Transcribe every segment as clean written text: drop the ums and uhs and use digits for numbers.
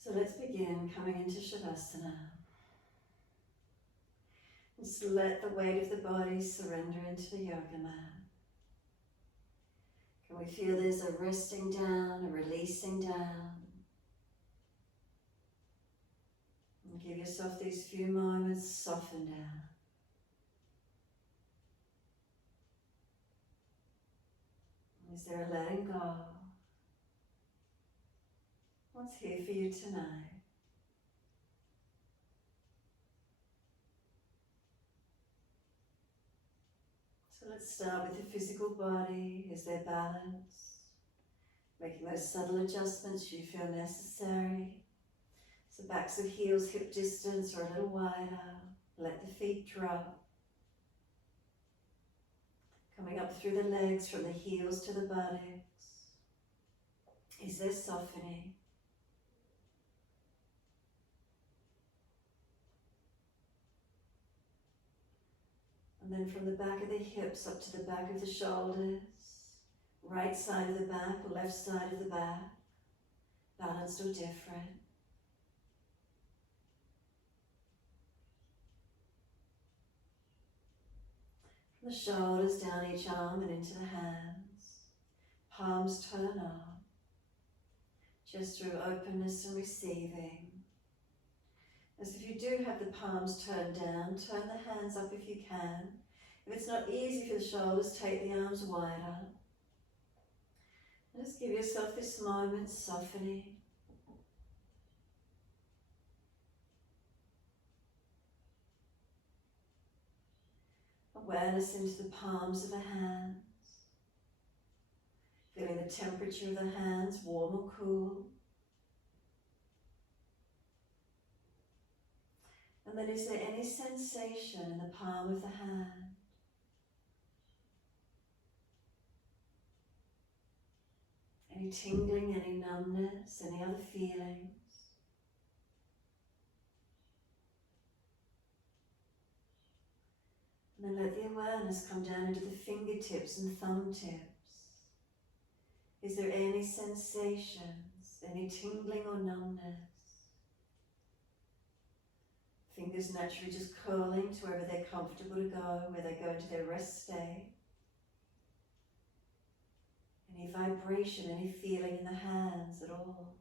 So let's begin coming into Shavasana. Just let the weight of the body surrender into the yoga mat. Can we feel there's a resting down, a releasing down? And give yourself these few moments, soften down. Is there a letting go? What's here for you tonight? So let's start with the physical body. Is there balance? Making those subtle adjustments you feel necessary. So backs of heels hip distance or a little wider. Let the feet drop. Coming up through the legs from the heels to the buttocks. Is there softening? And then from the back of the hips up to the back of the shoulders, right side of the back, left side of the back, balanced or different. From the shoulders down each arm and into the hands, palms turn up, just through openness and receiving. As if you do have the palms turned down, turn the hands up if you can. If it's not easy for the shoulders, take the arms wider. And just give yourself this moment, softening. Awareness into the palms of the hands. Feeling the temperature of the hands, warm or cool. And then is there any sensation in the palm of the hand? Any tingling, any numbness, any other feelings? And then let the awareness come down into the fingertips and thumb tips. Is there any sensations, any tingling or numbness? Fingers naturally just curling to wherever they're comfortable to go, where they go into their rest state. Any vibration, any feeling in the hands at all.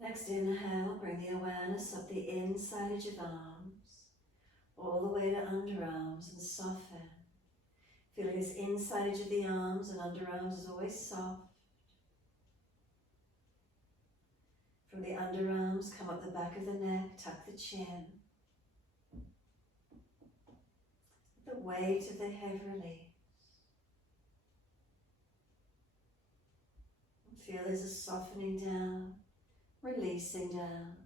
Next inhale, bring the awareness up the inside edge of arms, all the way to underarms and soften. Feeling this inside edge of the arms and underarms is always soft. From the underarms, come up the back of the neck, tuck the chin. The weight of the head release. Feel there's a softening down. Releasing down.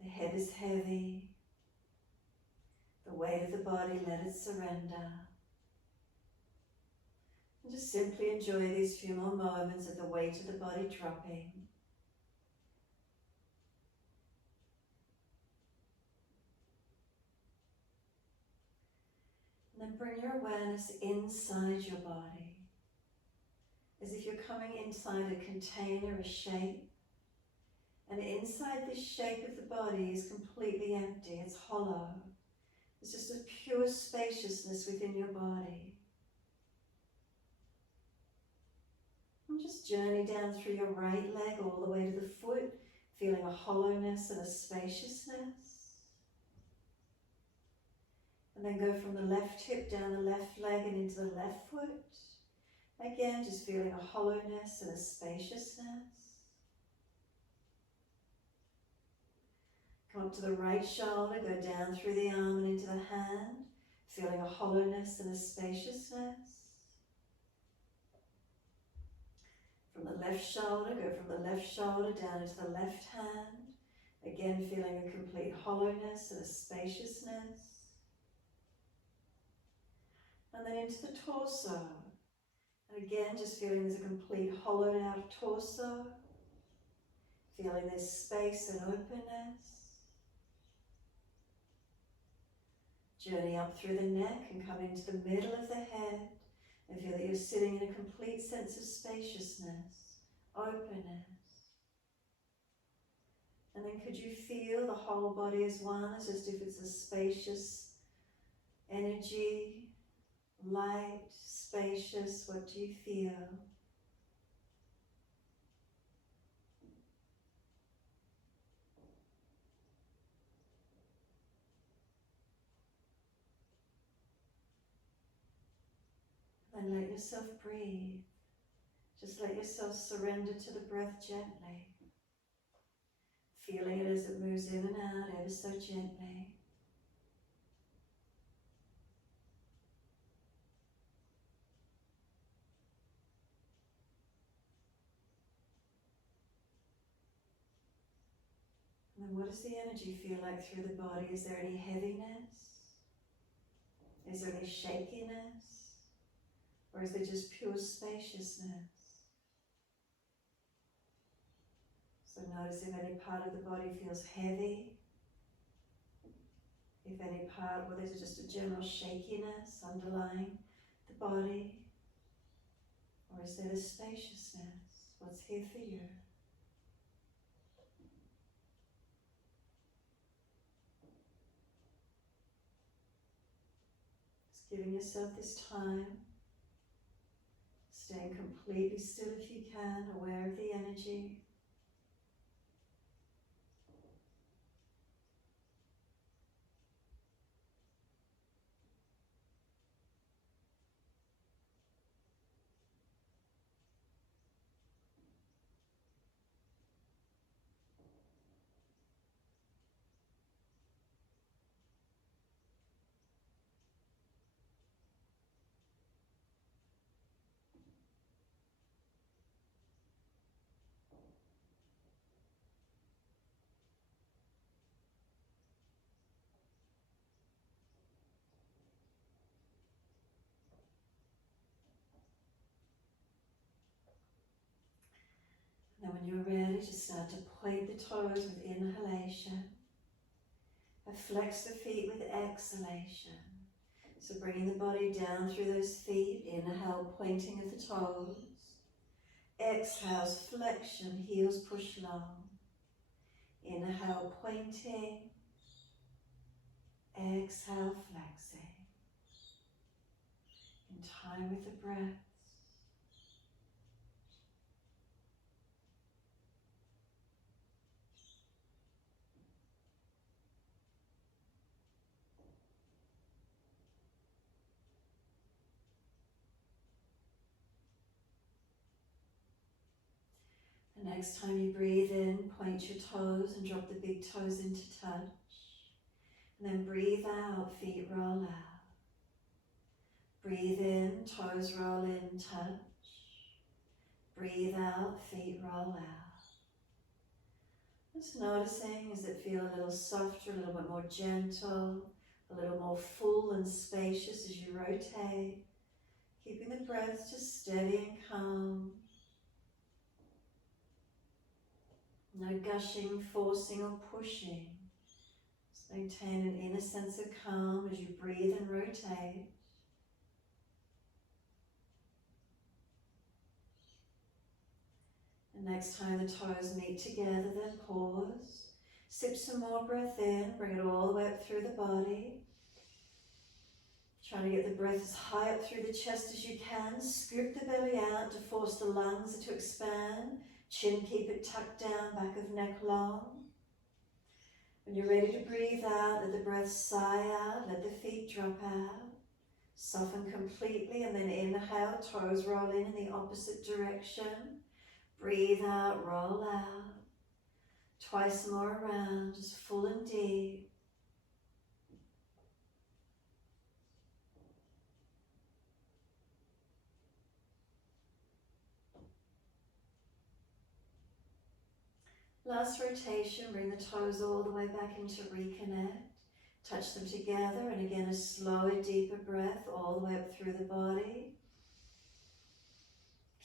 The head is heavy. The weight of the body, let it surrender. And just simply enjoy these few more moments of the weight of the body dropping. And then bring your awareness inside your body. As if you're coming inside a container, a shape. And inside this shape of the body is completely empty, it's hollow. It's just a pure spaciousness within your body. And just journey down through your right leg all the way to the foot, feeling a hollowness and a spaciousness. And then go from the left hip down the left leg and into the left foot. Again, just feeling a hollowness and a spaciousness. Come up to the right shoulder, go down through the arm and into the hand, feeling a hollowness and a spaciousness. From the left shoulder, go from the left shoulder down into the left hand, Again, feeling a complete hollowness and a spaciousness. And then into the torso. And again, just feeling there's a complete hollowed out torso. Feeling this space and openness. Journey up through the neck and come into the middle of the head. And feel that you're sitting in a complete sense of spaciousness, openness. And then could you feel the whole body as one, as just if it's a spacious energy, light, spacious, what do you feel? And let yourself breathe. Just let yourself surrender to the breath gently. Feeling it as it moves in and out ever so gently. And then what does the energy feel like through the body? Is there any heaviness? Is there any shakiness? Or is there just pure spaciousness? So notice if any part of the body feels heavy. If any part, well, there's just a general shakiness underlying the body. Or is there the spaciousness? What's here for you? Just giving yourself this time. Staying completely still if you can, aware of the energy. Now when you're ready, just start to point the toes with inhalation. And flex the feet with exhalation. So bringing the body down through those feet. Inhale, pointing of the toes. Exhale, flexion, heels push long. Inhale, pointing. Exhale, flexing. In time with the breath. The next time you breathe in, point your toes and drop the big toes into touch. And then breathe out, feet roll out. Breathe in, toes roll in, touch. Breathe out, feet roll out. Just noticing, does it feel a little softer, a little bit more gentle, a little more full and spacious as you rotate. Keeping the breath just steady and calm. No gushing, forcing or pushing. Just maintain an inner sense of calm as you breathe and rotate. And next time the toes meet together, then pause. Sip some more breath in, bring it all the way up through the body. Trying to get the breath as high up through the chest as you can. Scoop the belly out to force the lungs to expand. Chin, keep it tucked down, back of neck long. When you're ready to breathe out, let the breath sigh out, let the feet drop out. Soften completely and then inhale, toes roll in the opposite direction. Breathe out, roll out. Twice more around, just full and deep. Last rotation, bring the toes all the way back into reconnect. Touch them together, and again a slower, deeper breath all the way up through the body.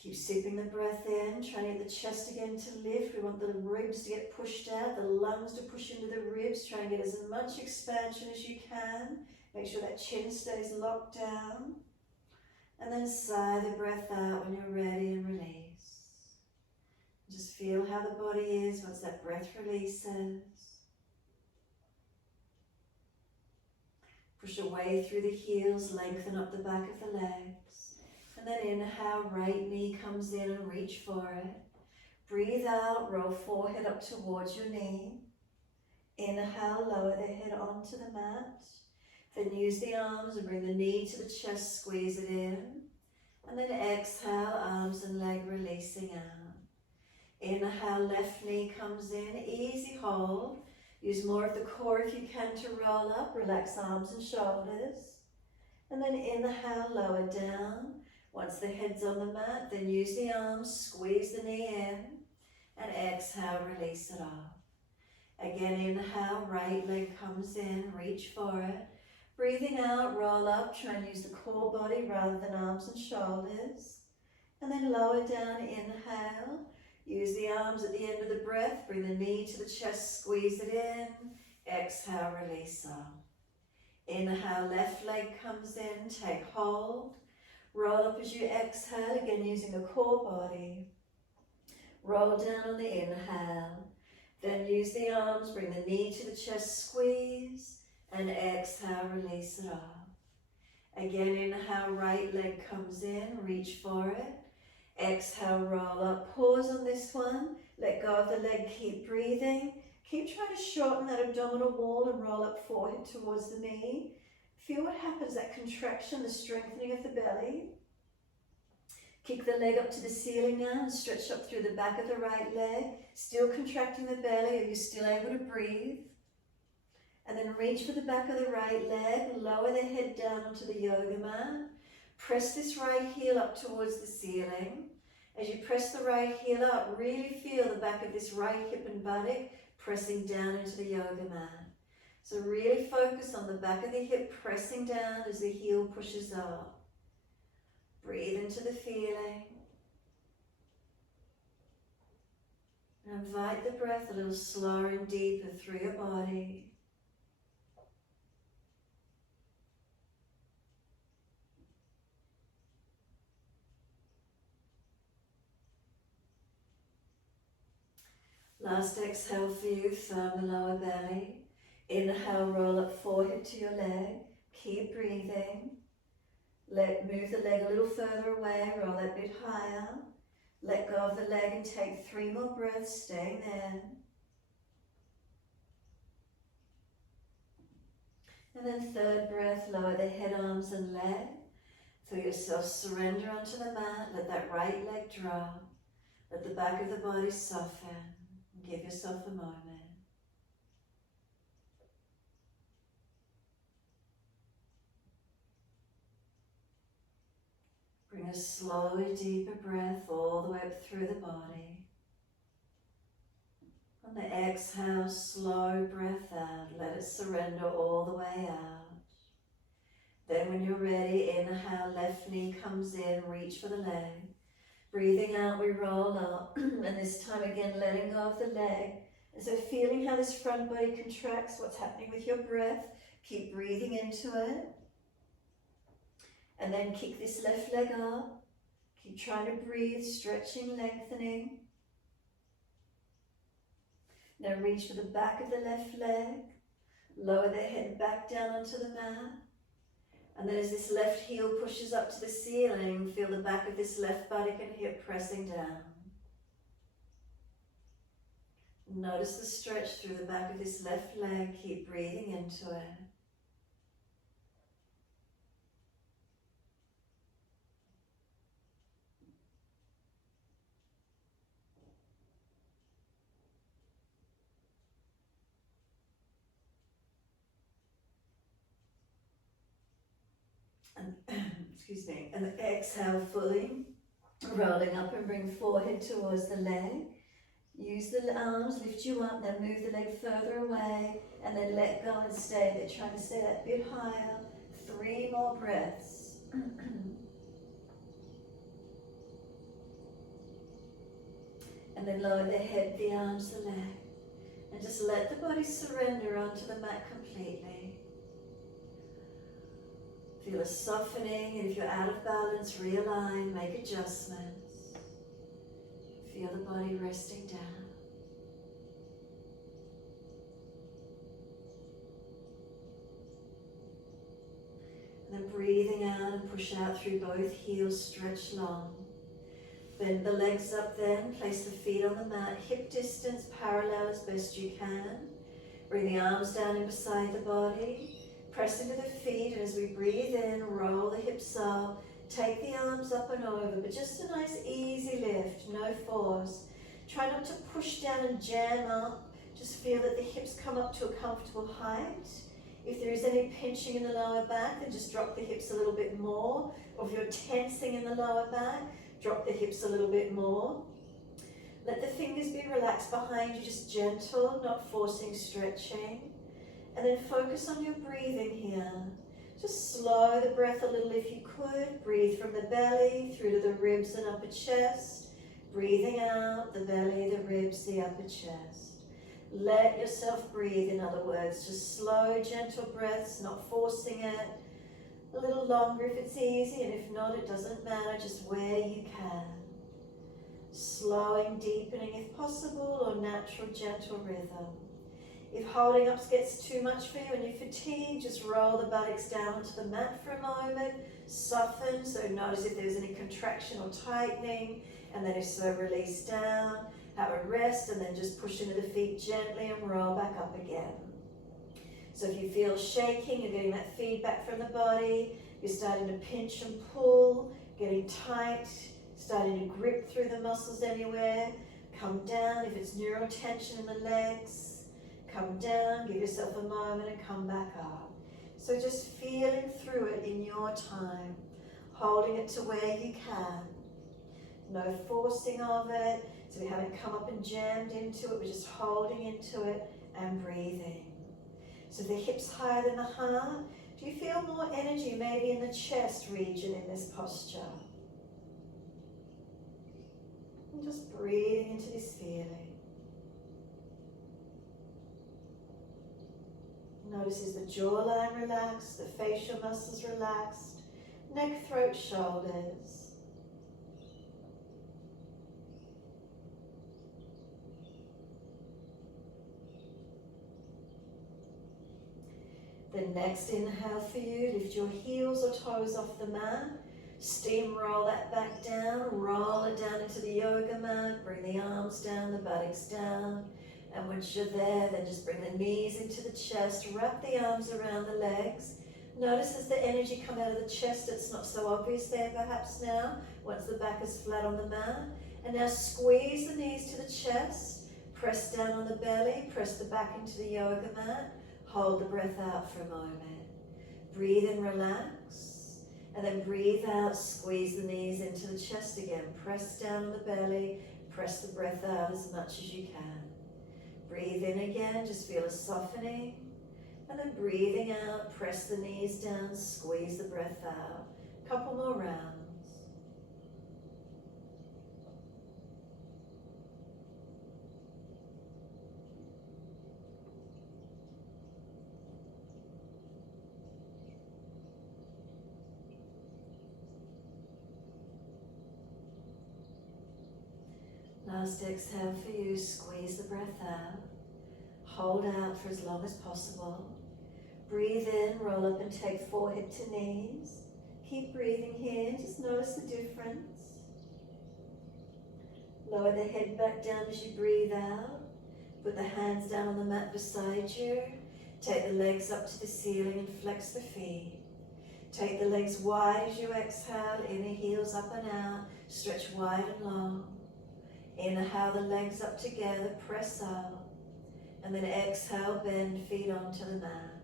Keep sipping the breath in, trying to get the chest again to lift. We want the ribs to get pushed out, the lungs to push into the ribs. Try and get as much expansion as you can. Make sure that chin stays locked down. And then sigh the breath out when you're ready and release. Just feel how the body is once that breath releases. Push away through the heels, lengthen up the back of the legs. And then inhale, right knee comes in and reach for it. Breathe out, roll forehead up towards your knee. Inhale, lower the head onto the mat. Then use the arms and bring the knee to the chest, squeeze it in. And then exhale, arms and leg releasing out. Inhale, left knee comes in, easy hold. Use more of the core if you can to roll up, relax arms and shoulders. And then inhale, lower down. Once the head's on the mat, then use the arms, squeeze the knee in. And exhale, release it off. Again, inhale, right leg comes in, reach for it. Breathing out, roll up, try and use the core body rather than arms and shoulders. And then lower down, inhale. Use the arms at the end of the breath, bring the knee to the chest, squeeze it in. Exhale, release off. Inhale, left leg comes in, take hold. Roll up as you exhale, again using the core body. Roll down on the inhale. Then use the arms, bring the knee to the chest, squeeze. And exhale, release it off. Again, inhale, right leg comes in, reach for it. Exhale, roll up, pause on this one. Let go of the leg, keep breathing. Keep trying to shorten that abdominal wall and roll up forehead towards the knee. Feel what happens, that contraction, the strengthening of the belly. Kick the leg up to the ceiling now and stretch up through the back of the right leg. Still contracting the belly, are you still able to breathe? And then reach for the back of the right leg, lower the head down onto the yoga mat. Press this right heel up towards the ceiling. As you press the right heel up, really feel the back of this right hip and buttock pressing down into the yoga mat. So really focus on the back of the hip pressing down as the heel pushes up. Breathe into the feeling. And invite the breath a little slower and deeper through your body. Last exhale for you, firm the lower belly. Inhale, roll up forehead to your leg. Keep breathing. Move the leg a little further away, roll that bit higher. Let go of the leg and take 3 more breaths, staying there. And then third breath, lower the head, arms and leg. Feel yourself surrender onto the mat. Let that right leg drop. Let the back of the body soften. Give yourself a moment. Bring a slowly deeper breath all the way up through the body. On the exhale, slow breath out. Let it surrender all the way out. Then when you're ready, inhale, left knee comes in, reach for the leg. Breathing out, we roll up, and this time again, letting go of the leg. And so feeling how this front body contracts, what's happening with your breath, keep breathing into it. And then kick this left leg up. Keep trying to breathe, stretching, lengthening. Now reach for the back of the left leg. Lower the head back down onto the mat. And then as this left heel pushes up to the ceiling, feel the back of this left buttock and hip pressing down. Notice the stretch through the back of this left leg. Keep breathing into it. Excuse me, and exhale fully, rolling up and bring forehead towards the leg. Use the arms, lift you up, then move the leg further away, and then let go and stay there. Try to stay that bit higher. 3 more breaths. And then lower the head, the arms, the leg. And just let the body surrender onto the mat completely. Feel a softening, and if you're out of balance, realign, make adjustments. Feel the body resting down. And then breathing out and push out through both heels, stretch long. Bend the legs up then, place the feet on the mat, hip distance parallel as best you can. Bring the arms down in beside the body. Press into the feet, and as we breathe in, roll the hips up. Take the arms up and over, but just a nice easy lift, no force. Try not to push down and jam up. Just feel that the hips come up to a comfortable height. If there is any pinching in the lower back, then just drop the hips a little bit more. Or if you're tensing in the lower back, drop the hips a little bit more. Let the fingers be relaxed behind you, just gentle, not forcing stretching. And then focus on your breathing here. Just slow the breath a little if you could. Breathe from the belly through to the ribs and upper chest. Breathing out, the belly, the ribs, the upper chest. Let yourself breathe, in other words. Just slow, gentle breaths, not forcing it. A little longer if it's easy, and if not, it doesn't matter, just where you can. Slowing, deepening if possible, or natural, gentle rhythm. If holding up gets too much for you and you're fatigued, just roll the buttocks down onto the mat for a moment. Soften, so notice if there's any contraction or tightening, and then if so, release down. Have a rest, and then just push into the feet gently and roll back up again. So if you feel shaking, you're getting that feedback from the body, you're starting to pinch and pull, getting tight, starting to grip through the muscles anywhere. Come down. If it's neural tension in the legs, come down, give yourself a moment and come back up. So just feeling through it in your time, holding it to where you can. No forcing of it, so we haven't come up and jammed into it, we're just holding into it and breathing. So the hips higher than the heart. Do you feel more energy maybe in the chest region in this posture? And just breathing into this feeling. Notice is the jawline relaxed, the facial muscles relaxed, neck, throat, shoulders. The next inhale for you, lift your heels or toes off the mat. Steamroll that back down, roll it down into the yoga mat, bring the arms down, the buttocks down. And once you're there, then just bring the knees into the chest, wrap the arms around the legs. Notice as the energy come out of the chest, it's not so obvious there perhaps now, once the back is flat on the mat. And now squeeze the knees to the chest, press down on the belly, press the back into the yoga mat. Hold the breath out for a moment. Breathe in, relax. And then breathe out, squeeze the knees into the chest again. Press down on the belly, press the breath out as much as you can. Breathe in again, just feel a softening. And then breathing out, press the knees down, squeeze the breath out. Couple more rounds. Last exhale for you, squeeze the breath out. Hold out for as long as possible. Breathe in, roll up and take forehead to knees. Keep breathing here, just notice the difference. Lower the head back down as you breathe out. Put the hands down on the mat beside you. Take the legs up to the ceiling and flex the feet. Take the legs wide as you exhale, inner heels up and out. Stretch wide and long. Inhale the legs up together, press up. And then exhale, bend feet onto the mat.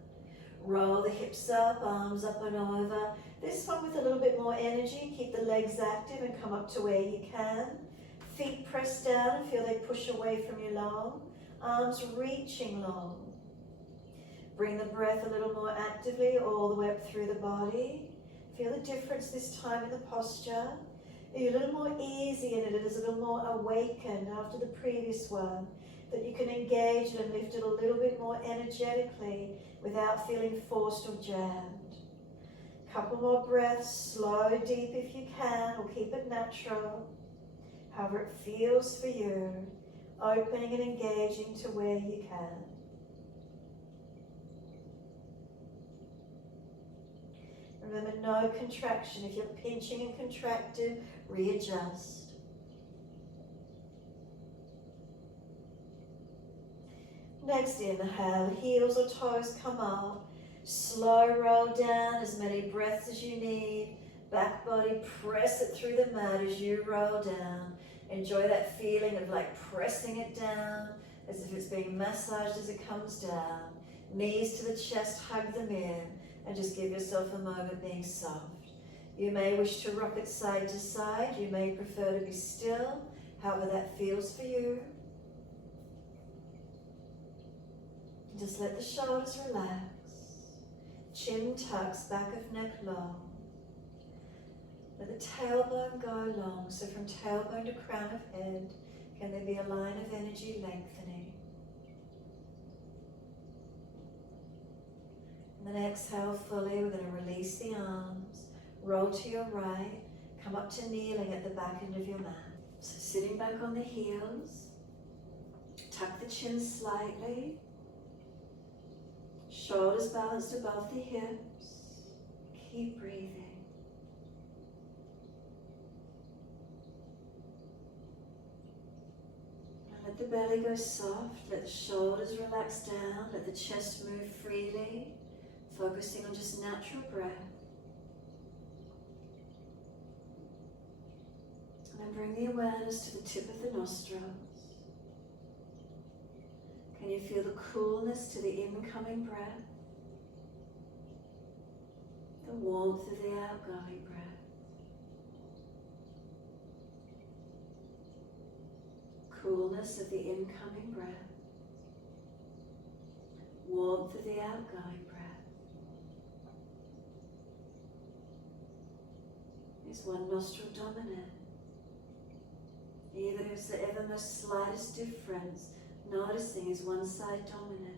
Roll the hips up, arms up and over. This one with a little bit more energy. Keep the legs active and come up to where you can. Feet press down, feel they push away from you long. Arms reaching long. Bring the breath a little more actively all the way up through the body. Feel the difference this time in the posture. You're a little more easy in it. It is a little more awakened after the previous one. That you can engage it and lift it a little bit more energetically without feeling forced or jammed. Couple more breaths, slow, deep if you can, or keep it natural. However it feels for you, opening and engaging to where you can. Remember, no contraction. If you're pinching and contracted, readjust. Next inhale, heels or toes come up. Slow roll down, as many breaths as you need. Back body, press it through the mat as you roll down. Enjoy that feeling of like pressing it down, as if it's being massaged as it comes down. Knees to the chest, hug them in, and just give yourself a moment being soft. You may wish to rock it side to side. You may prefer to be still, however that feels for you. Just let the shoulders relax. Chin tucks, back of neck long. Let the tailbone go long. So from tailbone to crown of head, can there be a line of energy lengthening? And then exhale fully. We're going to release the arms. Roll to your right. Come up to kneeling at the back end of your mat. So sitting back on the heels. Tuck the chin slightly. Shoulders balanced above the hips. Keep breathing. And let the belly go soft. Let the shoulders relax down. Let the chest move freely. Focusing on just natural breath. And then bring the awareness to the tip of the nostrils. Can you feel the coolness to the incoming breath? The warmth of the outgoing breath. Coolness of the incoming breath. Warmth of the outgoing breath. Is one nostril dominant? Either is the ever most slightest difference. Noticing is one side dominant.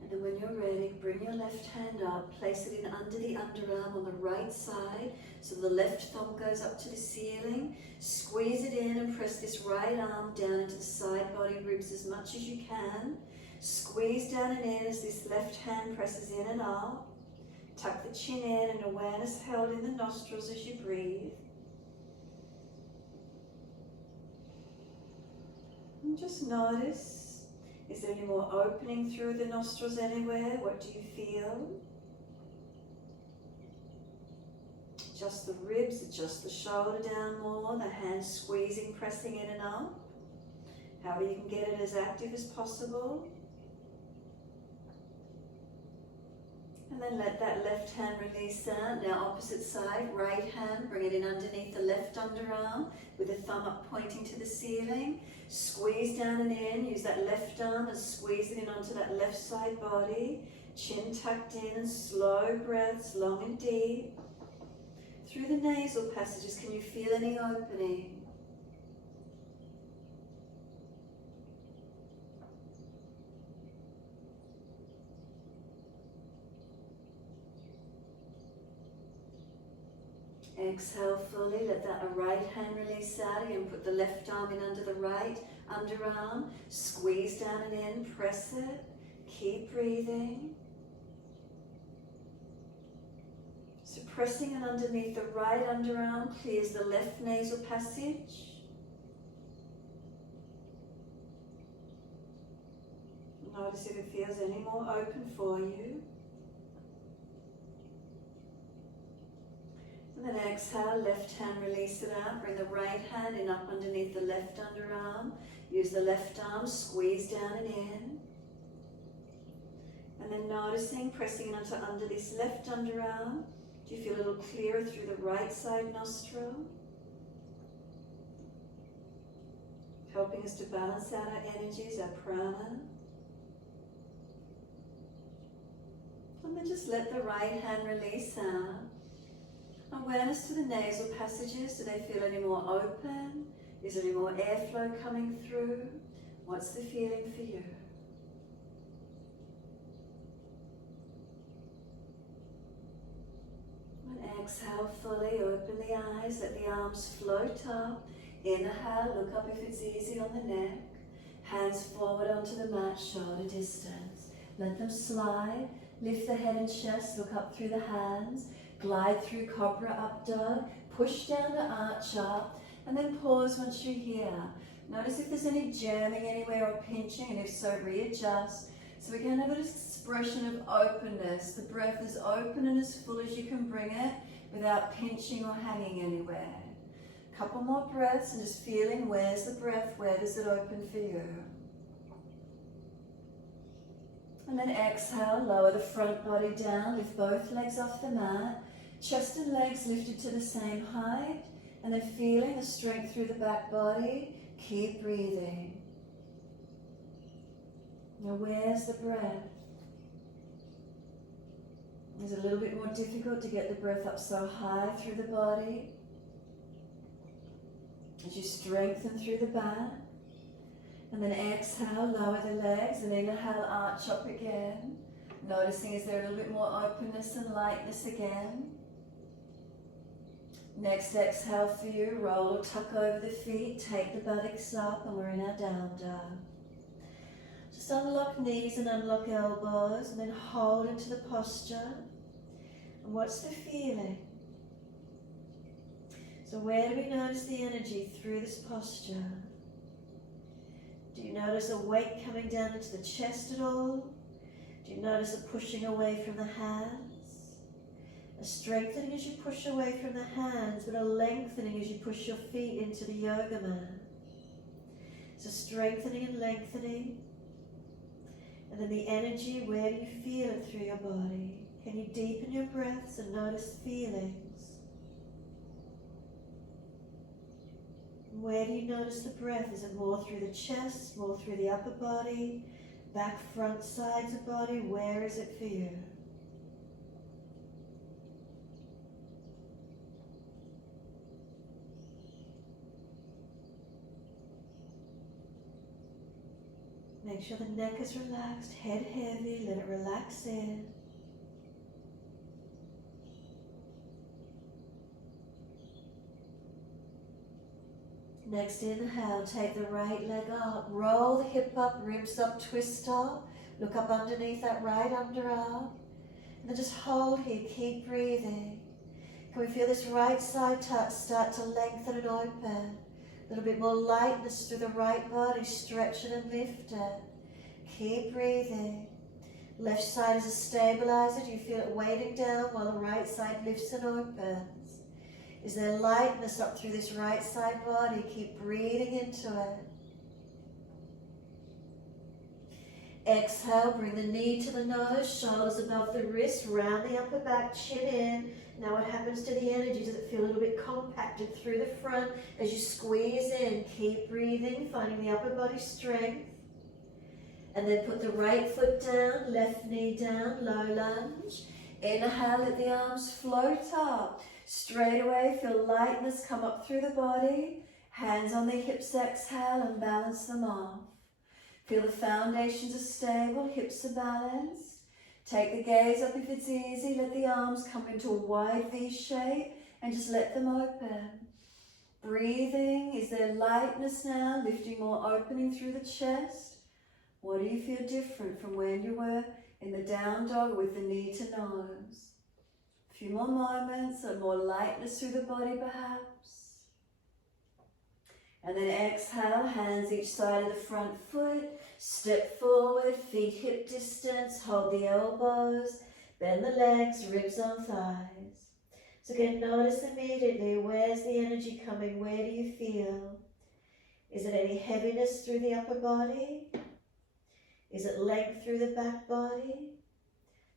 And then when you're ready, bring your left hand up, place it in under the underarm on the right side, so the left thumb goes up to the ceiling. Squeeze it in and press this right arm down into the side body ribs as much as you can. Squeeze down and in as this left hand presses in and up. Tuck the chin in and awareness held in the nostrils as you breathe. And just notice, is there any more opening through the nostrils anywhere? What do you feel? Adjust the ribs, adjust the shoulder down more, the hands squeezing, pressing in and up. However you can get it as active as possible. And then let that left hand release out. Now opposite side, right hand, bring it in underneath the left underarm with the thumb up pointing to the ceiling. Squeeze down and in, use that left arm and squeeze it in onto that left side body. Chin tucked in and slow breaths, long and deep. Through the nasal passages, can you feel any opening? Exhale fully, let that right hand release out again. Put the left arm in under the right underarm. Squeeze down and in, press it. Keep breathing. So pressing in underneath the right underarm clears the left nasal passage. Notice if it feels any more open for you. And then exhale, left hand release it out. Bring the right hand in up underneath the left underarm. Use the left arm, squeeze down and in. And then noticing, pressing onto under this left underarm. Do you feel a little clearer through the right side nostril? Helping us to balance out our energies, our prana. And then just let the right hand release out. Awareness to the nasal passages. Do they feel any more open? Is there any more airflow coming through? What's the feeling for you? And exhale fully, open the eyes, let the arms float up. Inhale, look up if it's easy on the neck. Hands forward onto the mat, shoulder distance. Let them slide. Lift the head and chest, look up through the hands. Glide through Cobra Up Dog. Push down to Arch Up. And then pause once you're here. Notice if there's any jamming anywhere or pinching, and if so, readjust. So we can have an expression of openness. The breath is open and as full as you can bring it without pinching or hanging anywhere. Couple more breaths and just feeling where's the breath, where does it open for you? And then exhale, lower the front body down, lift both legs off the mat, chest and legs lifted to the same height, and then feeling the strength through the back body, keep breathing. Now where's the breath? It's a little bit more difficult to get the breath up so high through the body. As you strengthen through the back, and then exhale, lower the legs, and inhale, arch up again. Noticing is there a little bit more openness and lightness again. Next exhale for you, roll or tuck over the feet, take the buttocks up, and we're in our down dog. Just unlock knees and unlock elbows, and then hold into the posture. And what's the feeling? So where do we notice the energy through this posture? Do you notice a weight coming down into the chest at all? Do you notice a pushing away from the hands? A strengthening as you push away from the hands, but a lengthening as you push your feet into the yoga mat. So strengthening and lengthening. And then the energy, where do you feel it through your body? Can you deepen your breaths and notice feelings? Where do you notice the breath? Is it more through the chest, more through the upper body, back, front, sides of body? Where is it for you? Make sure the neck is relaxed, head heavy, let it relax in. Next inhale, take the right leg up, roll the hip up, ribs up, twist up, look up underneath that right underarm, and then just hold here, keep breathing. Can we feel this right side start to lengthen and open? A little bit more lightness through the right body, stretch it and lift it. Keep breathing. Left side is a stabilizer, do you feel it weighting down while the right side lifts and opens? Is there lightness up through this right side body? Keep breathing into it. Exhale, bring the knee to the nose, shoulders above the wrist, round the upper back, chin in. Now what happens to the energy? Does it feel a little bit compacted through the front as you squeeze in? Keep breathing, finding the upper body strength. And then put the right foot down, left knee down, low lunge. Inhale, let the arms float up. Straight away, feel lightness come up through the body. Hands on the hips, exhale and balance them off. Feel the foundations are stable, hips are balanced. Take the gaze up if it's easy. Let the arms come into a wide V shape and just let them open. Breathing, is there lightness now? Lifting more, opening through the chest. What do you feel different from when you were in the down dog with the knee to nose? A few more moments, and more lightness through the body perhaps. And then exhale, hands each side of the front foot. Step forward, feet hip distance, hold the elbows, bend the legs, ribs on thighs. So again, notice immediately, where's the energy coming? Where do you feel? Is it any heaviness through the upper body? Is it length through the back body?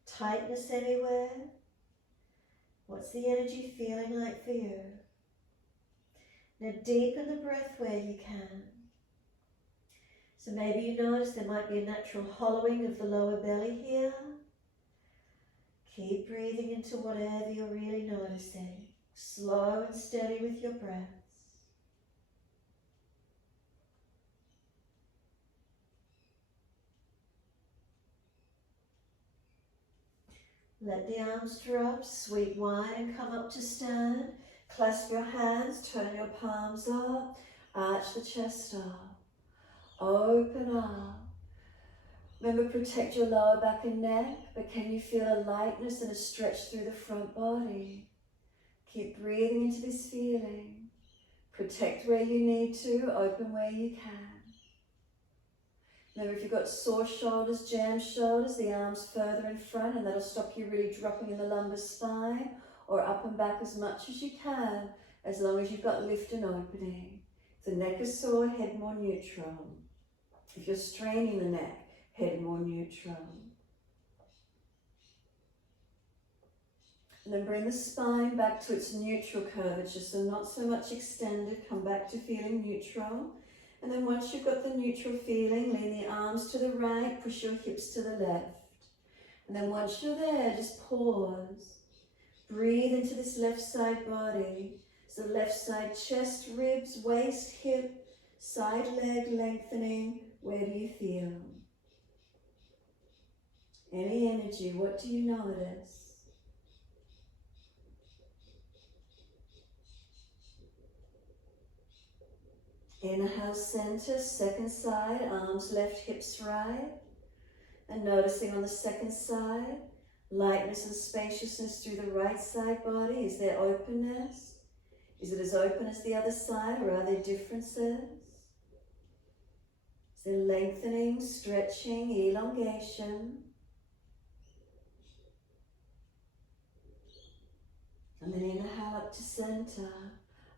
Tightness anywhere? What's the energy feeling like for you? Now deepen the breath where you can. So maybe you notice there might be a natural hollowing of the lower belly here. Keep breathing into whatever you're really noticing. Slow and steady with your breaths. Let the arms drop, sweep wide and come up to stand. Clasp your hands, turn your palms up, arch the chest up. Open up. Remember, protect your lower back and neck, but can you feel a lightness and a stretch through the front body? Keep breathing into this feeling. Protect where you need to, open where you can. Remember, if you've got sore shoulders, jammed shoulders, the arms further in front, and that'll stop you really dropping in the lumbar spine, or up and back as much as you can, as long as you've got lift and opening. If the neck is sore, head more neutral. If you're straining the neck, head more neutral. And then bring the spine back to its neutral curvature, so not so much extended, come back to feeling neutral. And then once you've got the neutral feeling, lean the arms to the right, push your hips to the left. And then once you're there, just pause. Breathe into this left side body. So left side chest, ribs, waist, hip, side leg lengthening. Where do you feel? Any energy, what do you notice? Inhale, center, second side, arms left, hips right. And noticing on the second side, lightness and spaciousness through the right side body. Is there openness? Is it as open as the other side, or are there differences? Is there lengthening, stretching, elongation? And then inhale up to center.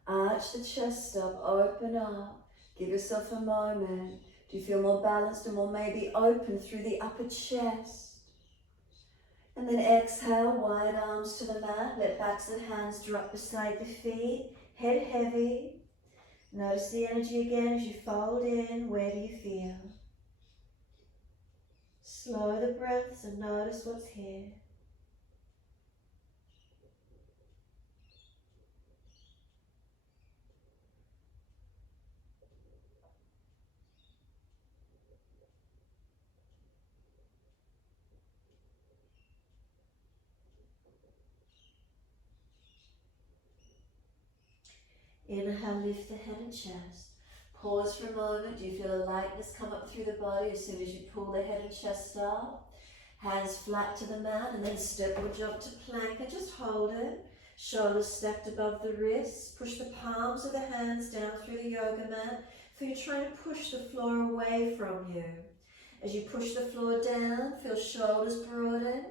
Arch the chest up, open up. Give yourself a moment. Do you feel more balanced and more maybe open through the upper chest? And then exhale, wide arms to the mat. Let backs and hands drop beside the feet. Head heavy. Notice the energy again as you fold in. Where do you feel? Slow the breaths and notice what's here. Inhale, lift the head and chest. Pause for a moment. Do you feel a lightness come up through the body as soon as you pull the head and chest up? Hands flat to the mat, and then step or jump to plank and just hold it. Shoulders stacked above the wrists. Push the palms of the hands down through the yoga mat. Feel you're trying to push the floor away from you. As you push the floor down, feel shoulders broaden.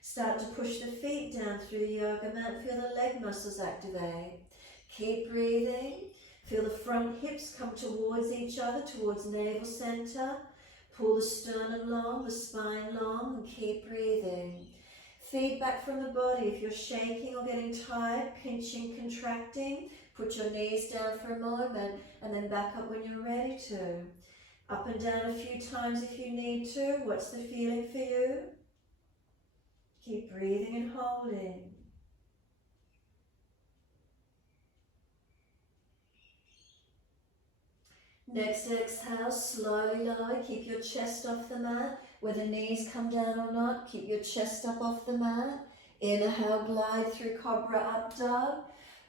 Start to push the feet down through the yoga mat. Feel the leg muscles activate. Keep breathing. Feel the front hips come towards each other, towards navel center. Pull the sternum long, the spine long, and keep breathing. Feedback from the body. If you're shaking or getting tired, pinching, contracting, put your knees down for a moment and then back up when you're ready to. Up and down a few times if you need to. What's the feeling for you? Keep breathing and holding. Next exhale, slowly lower, keep your chest off the mat. Whether knees come down or not, keep your chest up off the mat. Inhale, glide through Cobra Up Dog.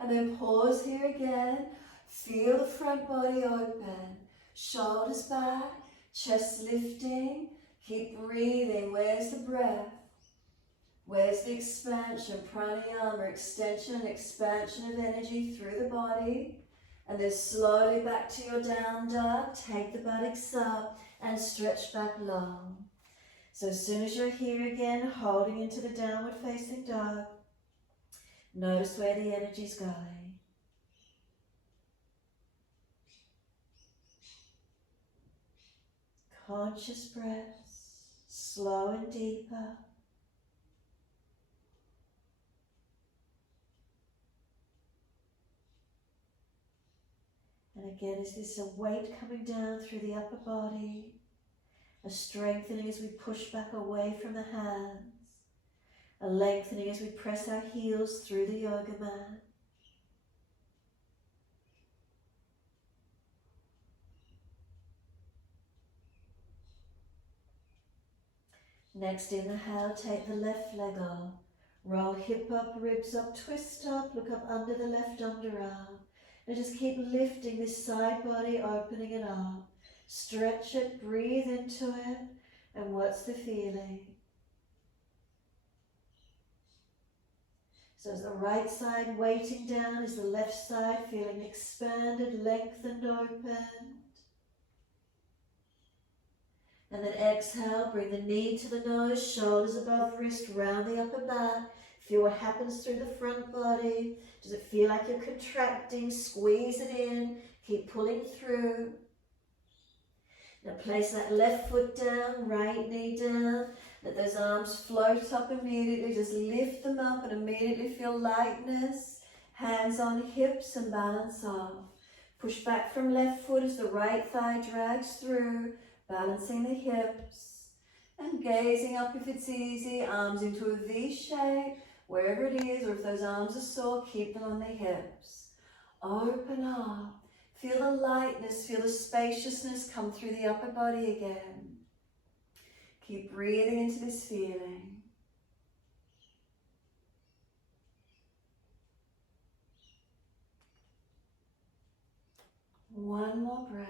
And then pause here again. Feel the front body open. Shoulders back, chest lifting. Keep breathing. Where's the breath? Where's the expansion? Pranayama, extension and expansion of energy through the body. And then slowly back to your down dog. Take the buttocks up and stretch back long. So as soon as you're here again, holding into the downward facing dog, notice where the energy's going. Conscious breaths, slow and deeper. And again, is this a weight coming down through the upper body? A strengthening as we push back away from the hands. A lengthening as we press our heels through the yoga mat. Next inhale, take the left leg off. Roll hip up, ribs up, twist up, look up under the left underarm. And just keep lifting this side body, opening it up. Stretch it, breathe into it. And what's the feeling? So as the right side weighting down, is the left side feeling expanded, lengthened, opened. And then exhale, bring the knee to the nose, shoulders above wrist, round the upper back. Feel what happens through the front body. Does it feel like you're contracting? Squeeze it in, keep pulling through. Now place that left foot down, right knee down. Let those arms float up immediately. Just lift them up and immediately feel lightness. Hands on hips and balance off. Push back from left foot as the right thigh drags through. Balancing the hips and gazing up if it's easy, arms into a V shape, wherever it is, or if those arms are sore, keep them on the hips. Open up, feel the lightness, feel the spaciousness come through the upper body again. Keep breathing into this feeling. One more breath.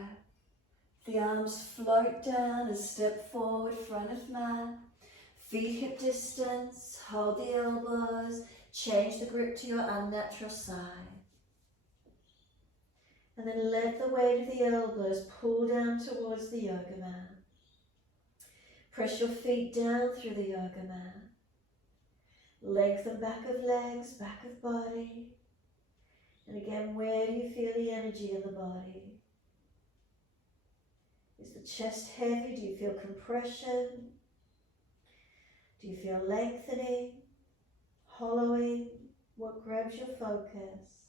The arms float down and step forward, front of mat. Feet hip distance, hold the elbows, change the grip to your unnatural side. And then let the weight of the elbows pull down towards the yoga mat. Press your feet down through the yoga mat. Lengthen back of legs, back of body. And again, where do you feel the energy in the body? Is the chest heavy? Do you feel compression? Do you feel lengthening, hollowing? What grabs your focus?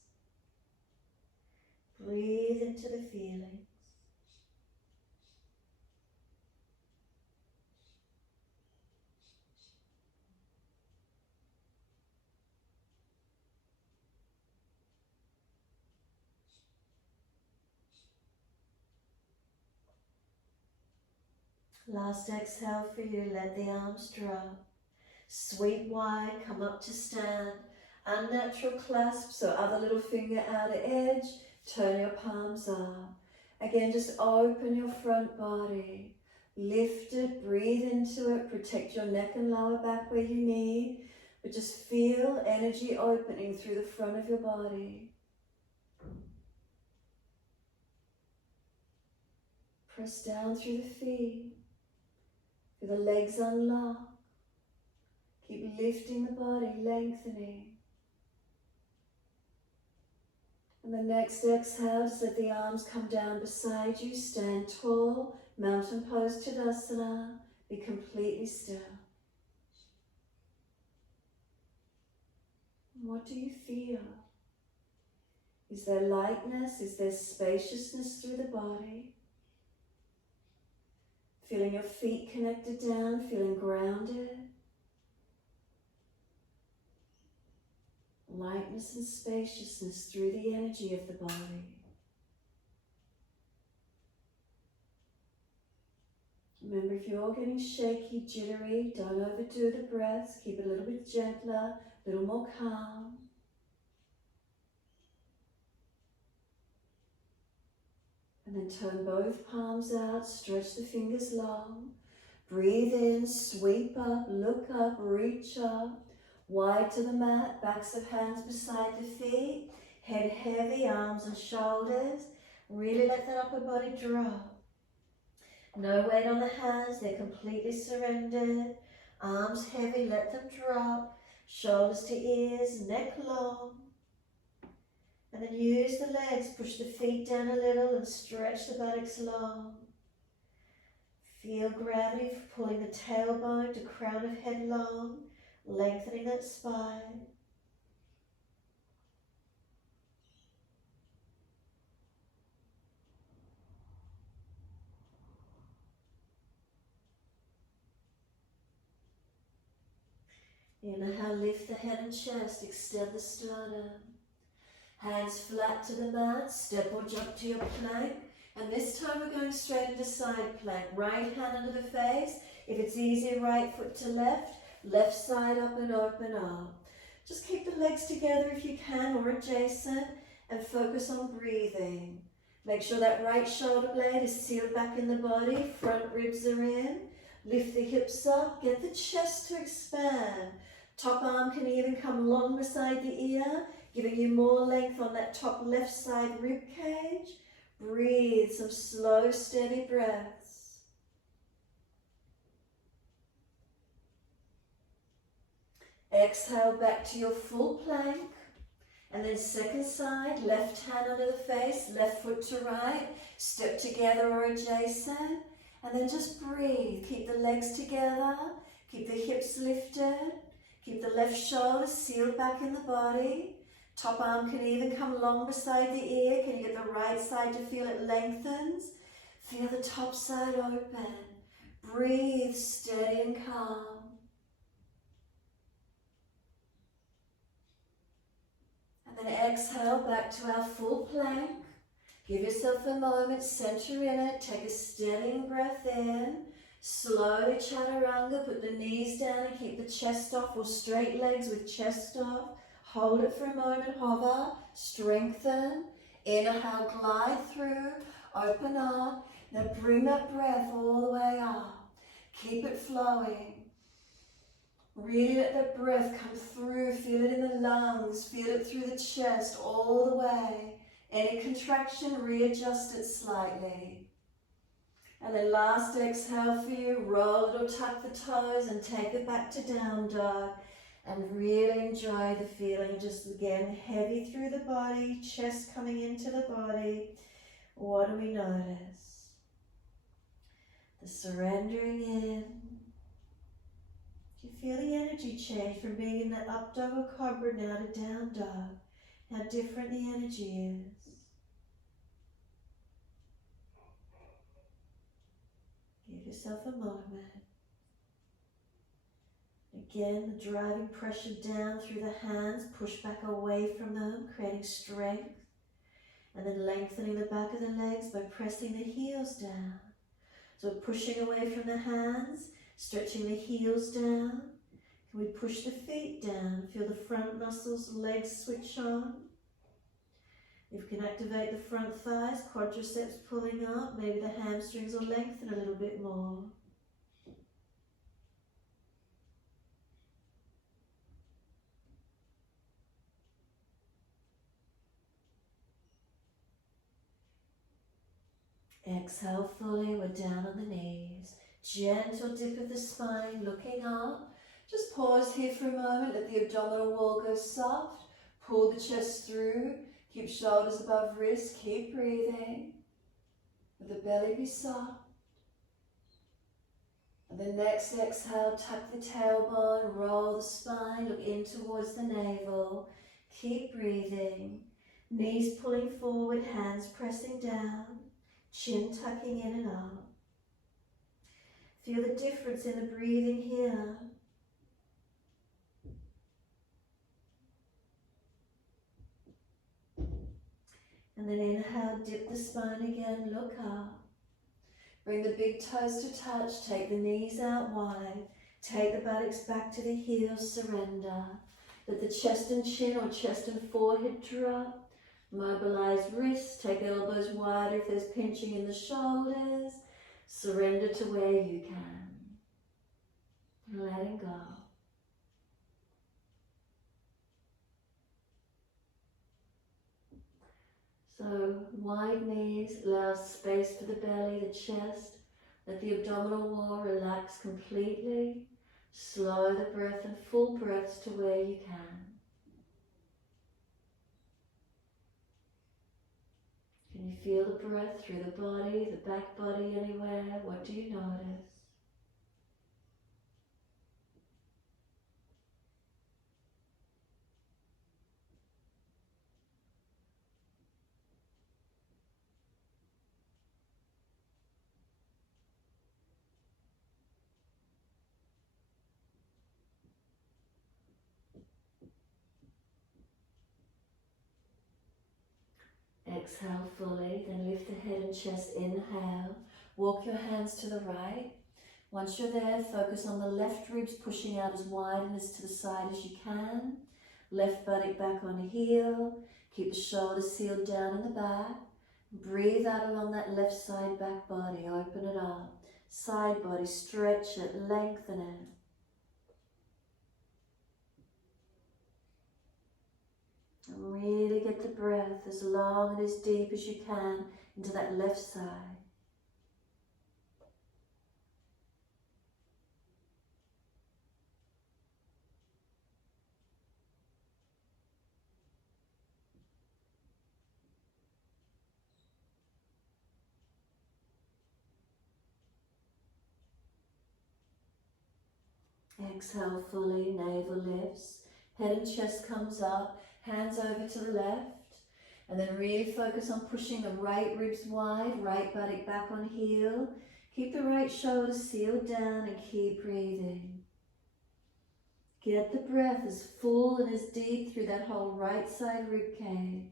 Breathe into the feelings. Last exhale for you, let the arms drop. Sweep wide, come up to stand. Unnatural clasp, so other little finger outer edge. Turn your palms up. Again, just open your front body. Lift it, breathe into it, protect your neck and lower back where you need. But just feel energy opening through the front of your body. Press down through the feet. Feel the legs unlock. Keep lifting the body, lengthening. And the next exhale, just let the arms come down beside you. Stand tall, mountain pose Tadasana. Be completely still. What do you feel? Is there lightness? Is there spaciousness through the body? Feeling your feet connected down, feeling grounded. Lightness and spaciousness through the energy of the body. Remember, if you're getting shaky, jittery, don't overdo the breaths. Keep it a little bit gentler, a little more calm. And then turn both palms out, stretch the fingers long. Breathe in, sweep up, look up, reach up. Wide to the mat, backs of hands beside the feet. Head heavy, arms and shoulders. Really let that upper body drop. No weight on the hands, they're completely surrendered. Arms heavy, let them drop. Shoulders to ears, neck long. And then use the legs, push the feet down a little and stretch the buttocks long. Feel gravity pulling the tailbone to crown of head long, lengthening that spine. Inhale, lift the head and chest, extend the sternum. Hands flat to the mat, step or jump to your plank. And this time we're going straight into side plank. Right hand under the face. If it's easy, right foot to left. Left side up and open up. Just keep the legs together if you can or adjacent and focus on breathing. Make sure that right shoulder blade is sealed back in the body. Front ribs are in. Lift the hips up. Get the chest to expand. Top arm can even come long beside the ear, giving you more length on that top left side rib cage. Breathe some slow, steady breaths. Exhale back to your full plank. And then second side, left hand under the face, left foot to right. Step together or adjacent. And then just breathe. Keep the legs together. Keep the hips lifted. Keep the left shoulder sealed back in the body. Top arm can even come long beside the ear. Can you get the right side to feel it lengthens? Feel the top side open. Breathe steady and calm. And then exhale back to our full plank. Give yourself a moment, center in it. Take a steadying breath in. Slowly chaturanga, put the knees down and keep the chest off, or straight legs with chest off. Hold it for a moment, hover, strengthen. Inhale, glide through, open up. Now bring that breath all the way up. Keep it flowing. Really let that breath come through, feel it in the lungs, feel it through the chest all the way. Any contraction, readjust it slightly. And then last exhale for you, roll it or tuck the toes and take it back to down dog. And really enjoy the feeling, just again, heavy through the body, chest coming into the body. What do we notice? The surrendering in. Do you feel the energy change from being in that up dog or cobra now to down dog? How different the energy is. Give yourself a moment. Again, the driving pressure down through the hands, push back away from them, creating strength. And then lengthening the back of the legs by pressing the heels down. So pushing away from the hands, stretching the heels down. Can we push the feet down? Feel the front muscles, legs switch on. If you can activate the front thighs, quadriceps pulling up, maybe the hamstrings will lengthen a little bit more. Exhale fully, we're down on the knees. Gentle dip of the spine, looking up. Just pause here for a moment, let the abdominal wall go soft. Pull the chest through, keep shoulders above wrists, keep breathing. Let the belly be soft. And the next exhale, tuck the tailbone, roll the spine, look in towards the navel. Keep breathing. Knees pulling forward, hands pressing down. Chin tucking in and up. Feel the difference in the breathing here. And then inhale, dip the spine again, look up. Bring the big toes to touch, take the knees out wide. Take the buttocks back to the heels, surrender. Let the chest and chin or chest and forehead drop. Mobilize wrists, take elbows wider if there's pinching in the shoulders. Surrender to where you can. Letting go. So wide knees, allow space for the belly, the chest. Let the abdominal wall relax completely. Slow the breath and full breaths to where you can. Can you feel the breath through the body, the back body, anywhere? What do you notice? Exhale fully, then lift the head and chest, inhale. Walk your hands to the right. Once you're there, focus on the left ribs pushing out as wide and as to the side as you can. Left buttock back on a heel. Keep the shoulders sealed down in the back. Breathe out along that left side back body, open it up. Side body, stretch it, lengthen it. And really get the breath as long and as deep as you can into that left side. Exhale fully, navel lifts, head and chest comes up, hands over to the left, and then really focus on pushing the right ribs wide, right buttock back on heel. Keep the right shoulder sealed down and keep breathing. Get the breath as full and as deep through that whole right side rib cage.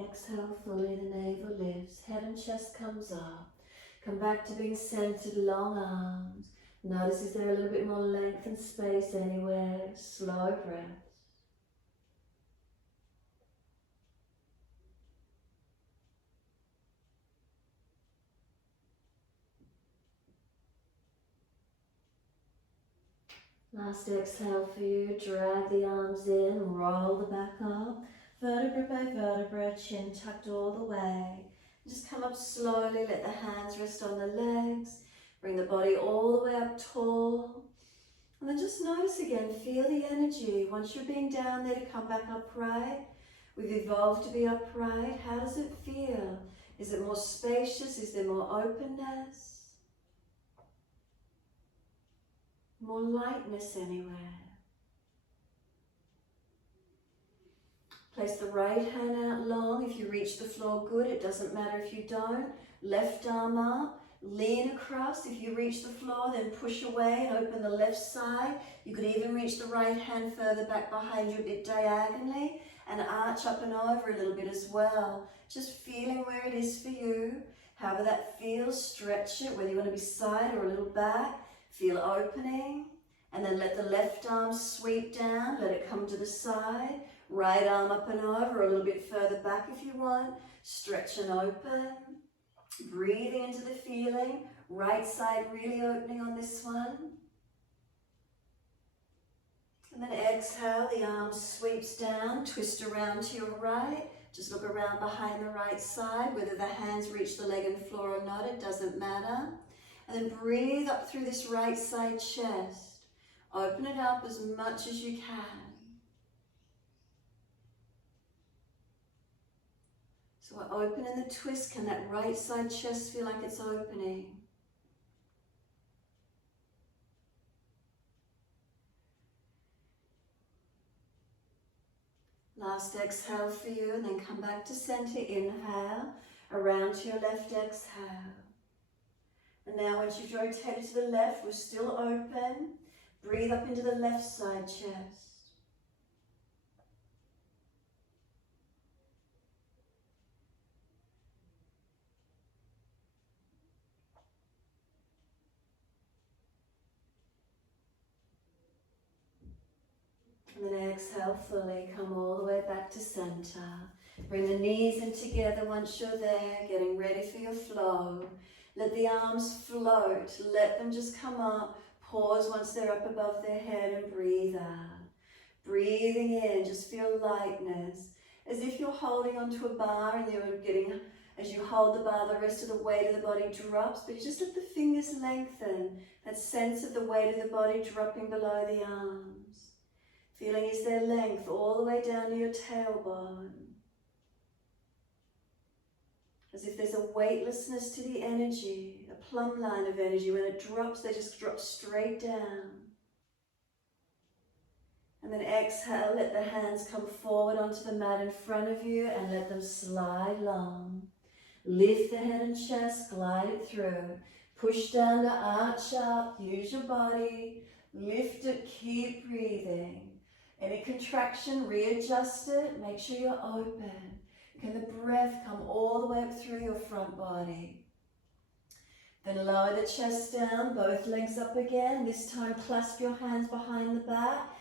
Exhale fully, the navel lifts, head and chest comes up. Come back to being centered, long arms. Notice is there a little bit more length and space anywhere. Slow breath. Last exhale for you, drag the arms in, roll the back up, vertebra by vertebra, chin tucked all the way. Just come up slowly, let the hands rest on the legs, bring the body all the way up tall. And then just notice again, feel the energy. Once you're being down there to come back upright, we've evolved to be upright. How does it feel? Is it more spacious? Is there more openness? More lightness anywhere. Place the right hand out long. If you reach the floor, good. It doesn't matter if you don't. Left arm up. Lean across. If you reach the floor, then push away and open the left side. You could even reach the right hand further back behind you a bit diagonally and arch up and over a little bit as well. Just feeling where it is for you. However that feels, stretch it, whether you want to be side or a little back. Feel opening, and then let the left arm sweep down, let it come to the side, right arm up and over, a little bit further back if you want, stretch and open, breathing into the feeling, right side really opening on this one, and then exhale, the arm sweeps down, twist around to your right, just look around behind the right side, whether the hands reach the leg and floor or not, it doesn't matter. And then breathe up through this right side chest. Open it up as much as you can. So we're opening the twist. Can that right side chest feel like it's opening? Last exhale for you, and then come back to center. Inhale, around to your left exhale. And now once you've rotated to the left, we're still open. Breathe up into the left side chest. And then exhale fully, come all the way back to center. Bring the knees in together once you're there, getting ready for your flow. Let the arms float, let them just come up. Pause once they're up above their head and breathe out. Breathing in, just feel lightness. As if you're holding onto a bar and you're getting As you hold the bar, the rest of the weight of the body drops, but you just let the fingers lengthen. That sense of the weight of the body dropping below the arms. Feeling is there length all the way down to your tailbone. As if there's a weightlessness to the energy, a plumb line of energy. When it drops, they just drop straight down. And then exhale, let the hands come forward onto the mat in front of you and let them slide long. Lift the head and chest, glide it through. Push down to arch up, use your body. Lift it, keep breathing. Any contraction, readjust it, make sure you're open. Can the breath come all the way up through your front body? Then lower the chest down, both legs up again. This time clasp your hands behind the back.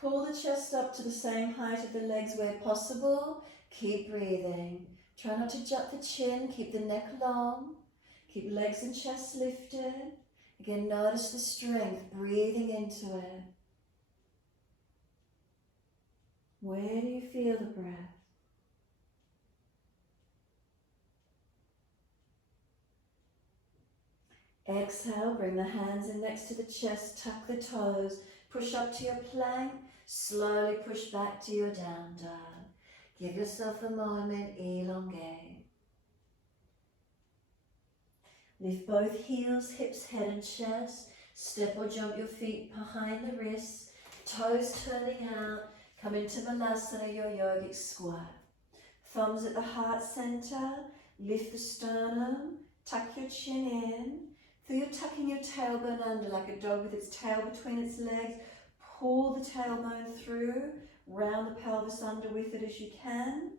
Pull the chest up to the same height of the legs where possible. Keep breathing. Try not to jut the chin, keep the neck long. Keep legs and chest lifted. Again, notice the strength, breathing into it. Where do you feel the breath? Exhale, bring the hands in next to the chest, tuck the toes, push up to your plank, slowly push back to your down dog. Give yourself a moment, elongate. Lift both heels, hips, head and chest. Step or jump your feet behind the wrists, toes turning out. Come into Halasana, your yogic squat. Thumbs at the heart center, lift the sternum, tuck your chin in. Feel you're tucking your tailbone under like a dog with its tail between its legs. Pull the tailbone through, round the pelvis under with it as you can.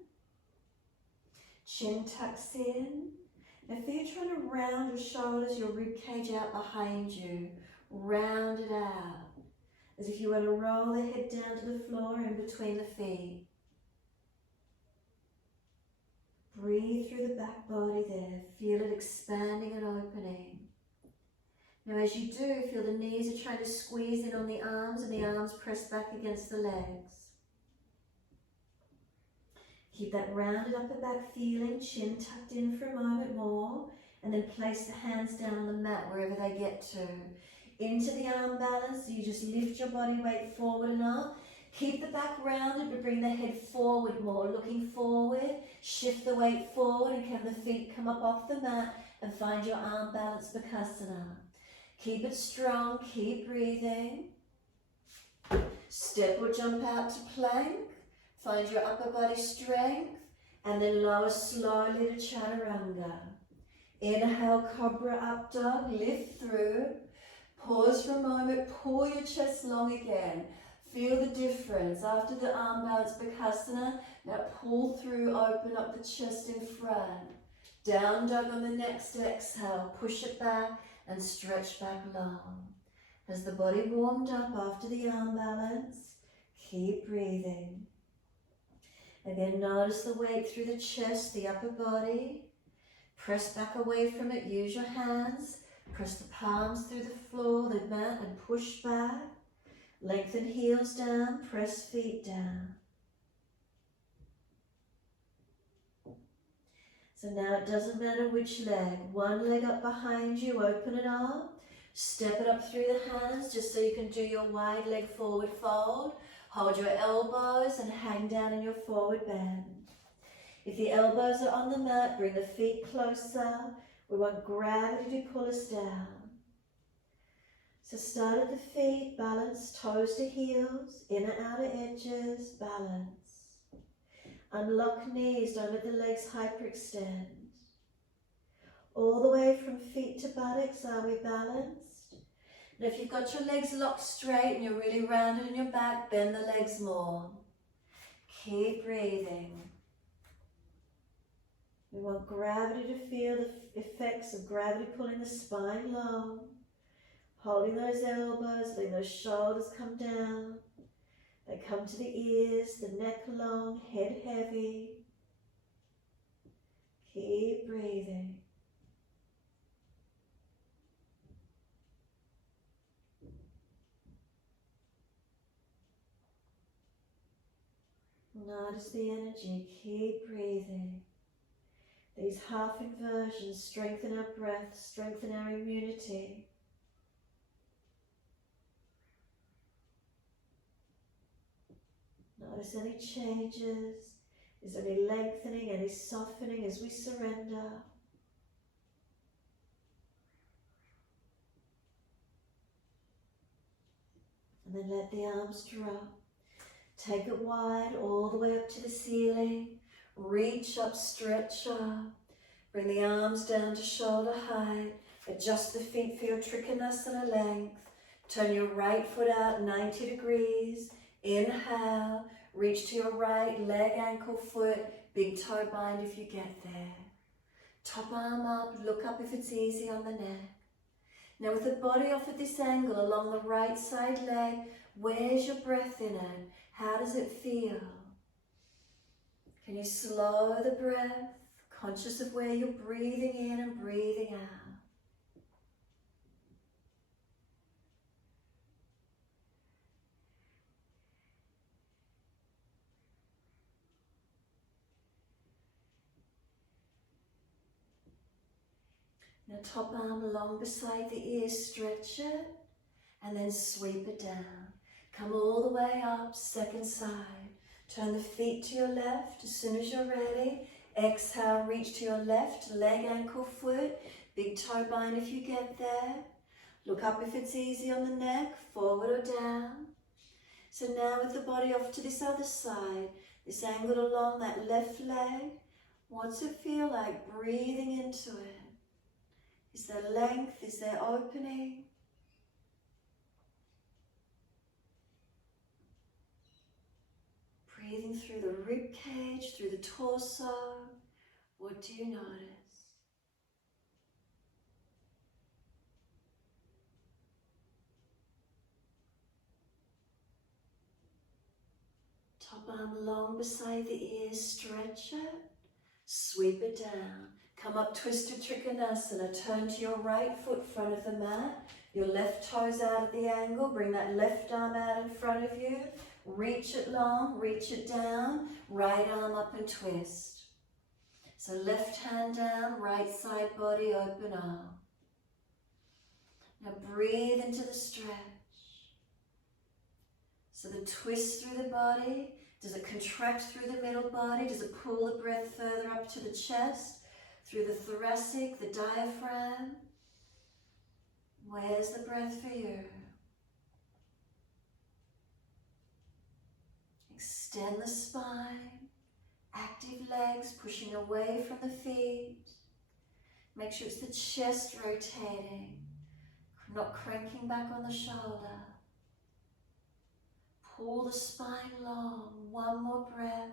Chin tucks in. Now feel you're trying to round your shoulders, your rib cage out behind you. Round it out. As if you want to roll the head down to the floor in between the feet. Breathe through the back body there. Feel it expanding and opening. Now as you do, feel the knees are trying to squeeze in on the arms and the arms press back against the legs. Keep that rounded upper back feeling, chin tucked in for a moment more, and then place the hands down on the mat wherever they get to. Into the arm balance, so you just lift your body weight forward and up. Keep the back rounded, but bring the head forward more, looking forward. Shift the weight forward, and can the feet come up off the mat and find your arm balance Bakasana. Keep it strong, keep breathing. Step or jump out to plank. Find your upper body strength, and then lower slowly to Chaturanga. Inhale, Cobra Up Dog, lift through. Pause for a moment, pull your chest long again. Feel the difference. After the arm balance Bakasana, now pull through, open up the chest in front. Down dog on the next exhale, push it back and stretch back long. Has the body warmed up after the arm balance? Keep breathing. Again, notice the weight through the chest, the upper body. Press back away from it, use your hands. Press the palms through the floor, the mat, and push back. Lengthen heels down, press feet down. So now it doesn't matter which leg. One leg up behind you, open it up. Step it up through the hands just so you can do your wide leg forward fold. Hold your elbows and hang down in your forward bend. If the elbows are on the mat, bring the feet closer. We want gravity to pull us down. So start at the feet, balance, toes to heels, inner outer edges, balance. Unlock knees, don't let the legs hyperextend. All the way from feet to buttocks, are we balanced? And if you've got your legs locked straight and you're really rounded in your back, bend the legs more. Keep breathing. We want gravity to feel the effects of gravity pulling the spine long. Holding those elbows, letting those shoulders come down. They come to the ears, the neck long, head heavy. Keep breathing. Notice the energy, keep breathing. These half inversions strengthen our breath, strengthen our immunity. Notice any changes. Is there any lengthening, any softening as we surrender? And then let the arms drop. Take it wide all the way up to the ceiling. Reach up, stretch up. Bring the arms down to shoulder height. Adjust the feet for your Trikonasana length. Turn your right foot out 90 degrees. Inhale. Reach to your right leg, ankle, foot. Big toe bind if you get there. Top arm up. Look up if it's easy on the neck. Now with the body off at this angle along the right side leg, where's your breath in it? How does it feel? Can you slow the breath, conscious of where you're breathing in and breathing out? Now top arm along beside the ear, stretch it, and then sweep it down. Come all the way up, second side. Turn the feet to your left as soon as you're ready. Exhale, reach to your left, leg, ankle, foot. Big toe bind if you get there. Look up if it's easy on the neck, forward or down. So now with the body off to this other side, this angle along that left leg, what's it feel like breathing into it? Is there length? Is there opening? Breathing through the rib cage, through the torso. What do you notice? Top arm long beside the ear, stretch it, sweep it down. Come up, twisted Trikonasana, turn to your right foot front of the mat, your left toes out at the angle, bring that left arm out in front of you, reach it long, reach it down, right arm up and twist. So left hand down, right side body open up. Now breathe into the stretch. So the twist through the body, does it contract through the middle body? Does it pull the breath further up to the chest? Through the thoracic, the diaphragm? Where's the breath for you? Extend the spine, active legs pushing away from the feet. Make sure it's the chest rotating, not cranking back on the shoulder. Pull the spine long, one more breath.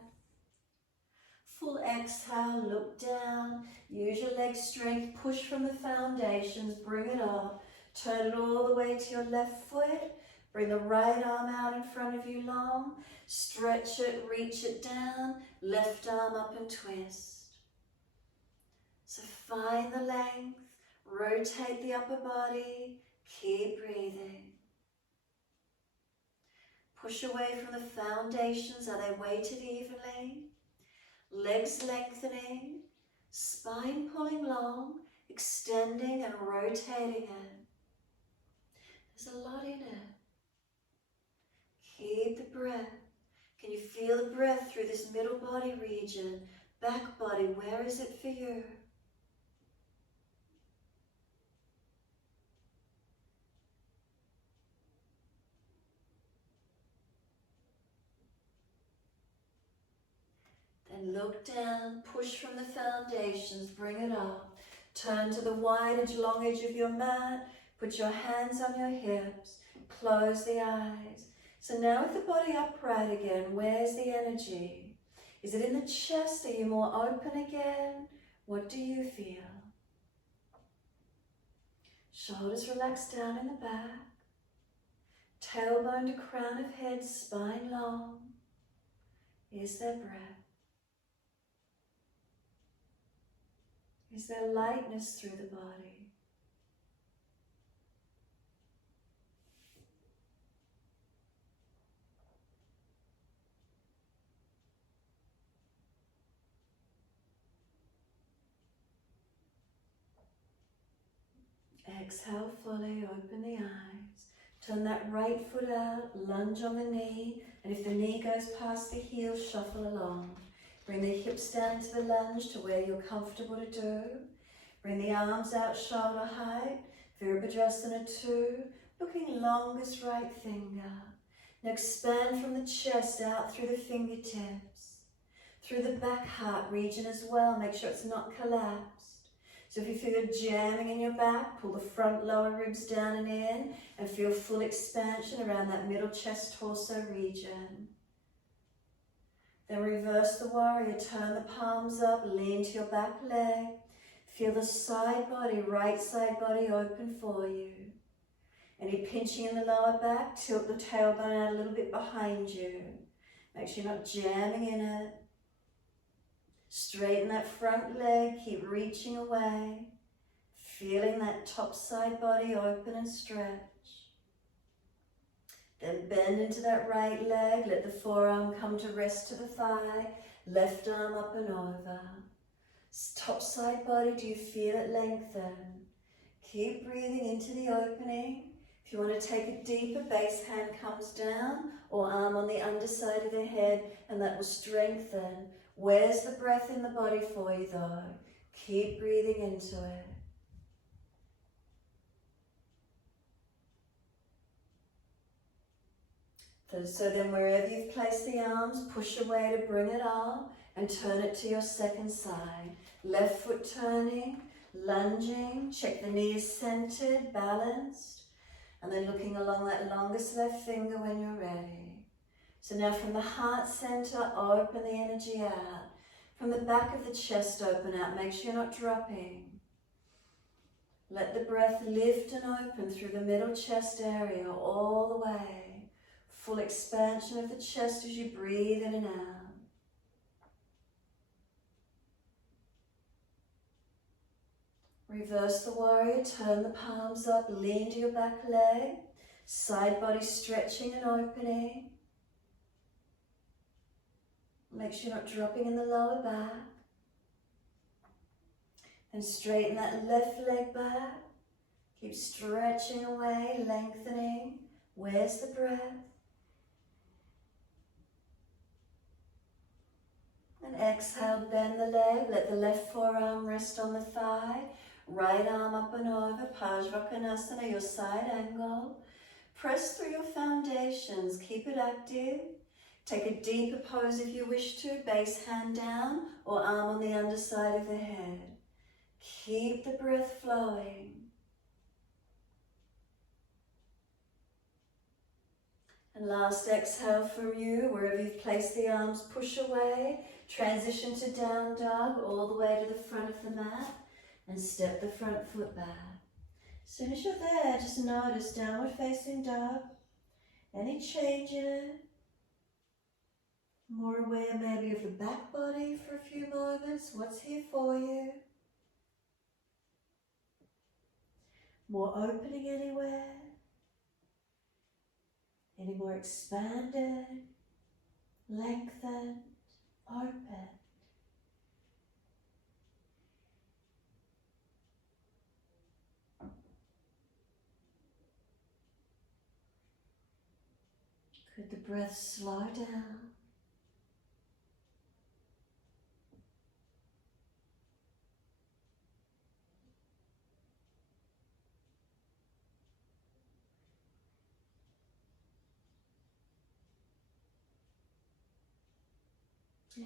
Full exhale, look down, use your leg strength, push from the foundations, bring it up. Turn it all the way to your left foot. Bring the right arm out in front of you long. Stretch it, reach it down. Left arm up and twist. So find the length. Rotate the upper body. Keep breathing. Push away from the foundations. Are they weighted evenly? Legs lengthening. Spine pulling long. Extending and rotating it. There's a lot in it. Keep the breath. Can you feel the breath through this middle body region? Back body, where is it for you? Then look down, push from the foundations, bring it up. Turn to the wide edge, long edge of your mat. Put your hands on your hips. Close the eyes. So now with the body upright again, where's the energy? Is it in the chest? Are you more open again? What do you feel? Shoulders relaxed down in the back. Tailbone to crown of head, spine long. Is there breath? Is there lightness through the body? Exhale fully, open the eyes. Turn that right foot out, lunge on the knee, and if the knee goes past the heel, shuffle along. Bring the hips down into the lunge to where you're comfortable to do. Bring the arms out shoulder height, Virabhadrasana 2, looking longest right finger. Now expand from the chest out through the fingertips, through the back heart region as well. Make sure it's not collapsed. So if you feel you're jamming in your back, pull the front lower ribs down and in, and feel full expansion around that middle chest torso region. Then reverse the warrior, turn the palms up, lean to your back leg. Feel the side body, right side body open for you. Any pinching in the lower back, tilt the tailbone out a little bit behind you. Make sure you're not jamming in it. Straighten that front leg, keep reaching away. Feeling that top side body open and stretch. Then bend into that right leg, let the forearm come to rest to the thigh, left arm up and over. Top side body, do you feel it lengthen? Keep breathing into the opening. If you want to take a deeper, base hand comes down or arm on the underside of the head, and that will strengthen. Where's the breath in the body for you though? Keep breathing into it. So then wherever you've placed the arms, push away to bring it up and turn it to your second side. Left foot turning, lunging, check the knee is centered, balanced, and then looking along that longest left finger when you're ready. So now from the heart center, open the energy out. From the back of the chest, open out. Make sure you're not dropping. Let the breath lift and open through the middle chest area all the way. Full expansion of the chest as you breathe in and out. Reverse the warrior, turn the palms up, lean to your back leg, side body stretching and opening. Make sure you're not dropping in the lower back. And straighten that left leg back. Keep stretching away, lengthening. Where's the breath? And exhale, bend the leg, let the left forearm rest on the thigh, right arm up and over, Pajvakonasana, your side angle. Press through your foundations, keep it active. Take a deeper pose if you wish to, base hand down or arm on the underside of the head. Keep the breath flowing. And last exhale from you, wherever you've placed the arms, push away. Transition to down dog, all the way to the front of the mat, and step the front foot back. As soon as you're there, just notice downward facing dog. Any change in it? More aware maybe of the back body for a few moments. What's here for you? More opening anywhere? Any more expanded, lengthened, open? Could the breath slow down?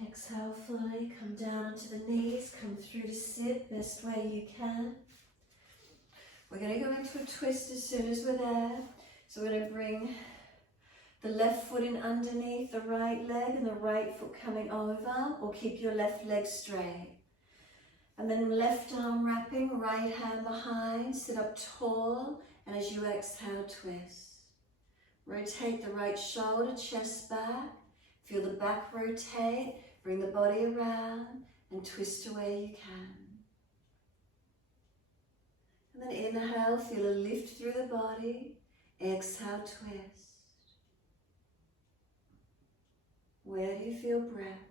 Exhale fully, come down onto the knees, come through to sit, best way you can. We're going to go into a twist as soon as we're there. So we're going to bring the left foot in underneath the right leg and the right foot coming over, or keep your left leg straight. And then left arm wrapping, right hand behind, sit up tall, and as you exhale, twist. Rotate the right shoulder, chest back. Feel the back rotate, bring the body around and twist to where you can. And then inhale, feel a lift through the body. Exhale, twist. Where do you feel breath?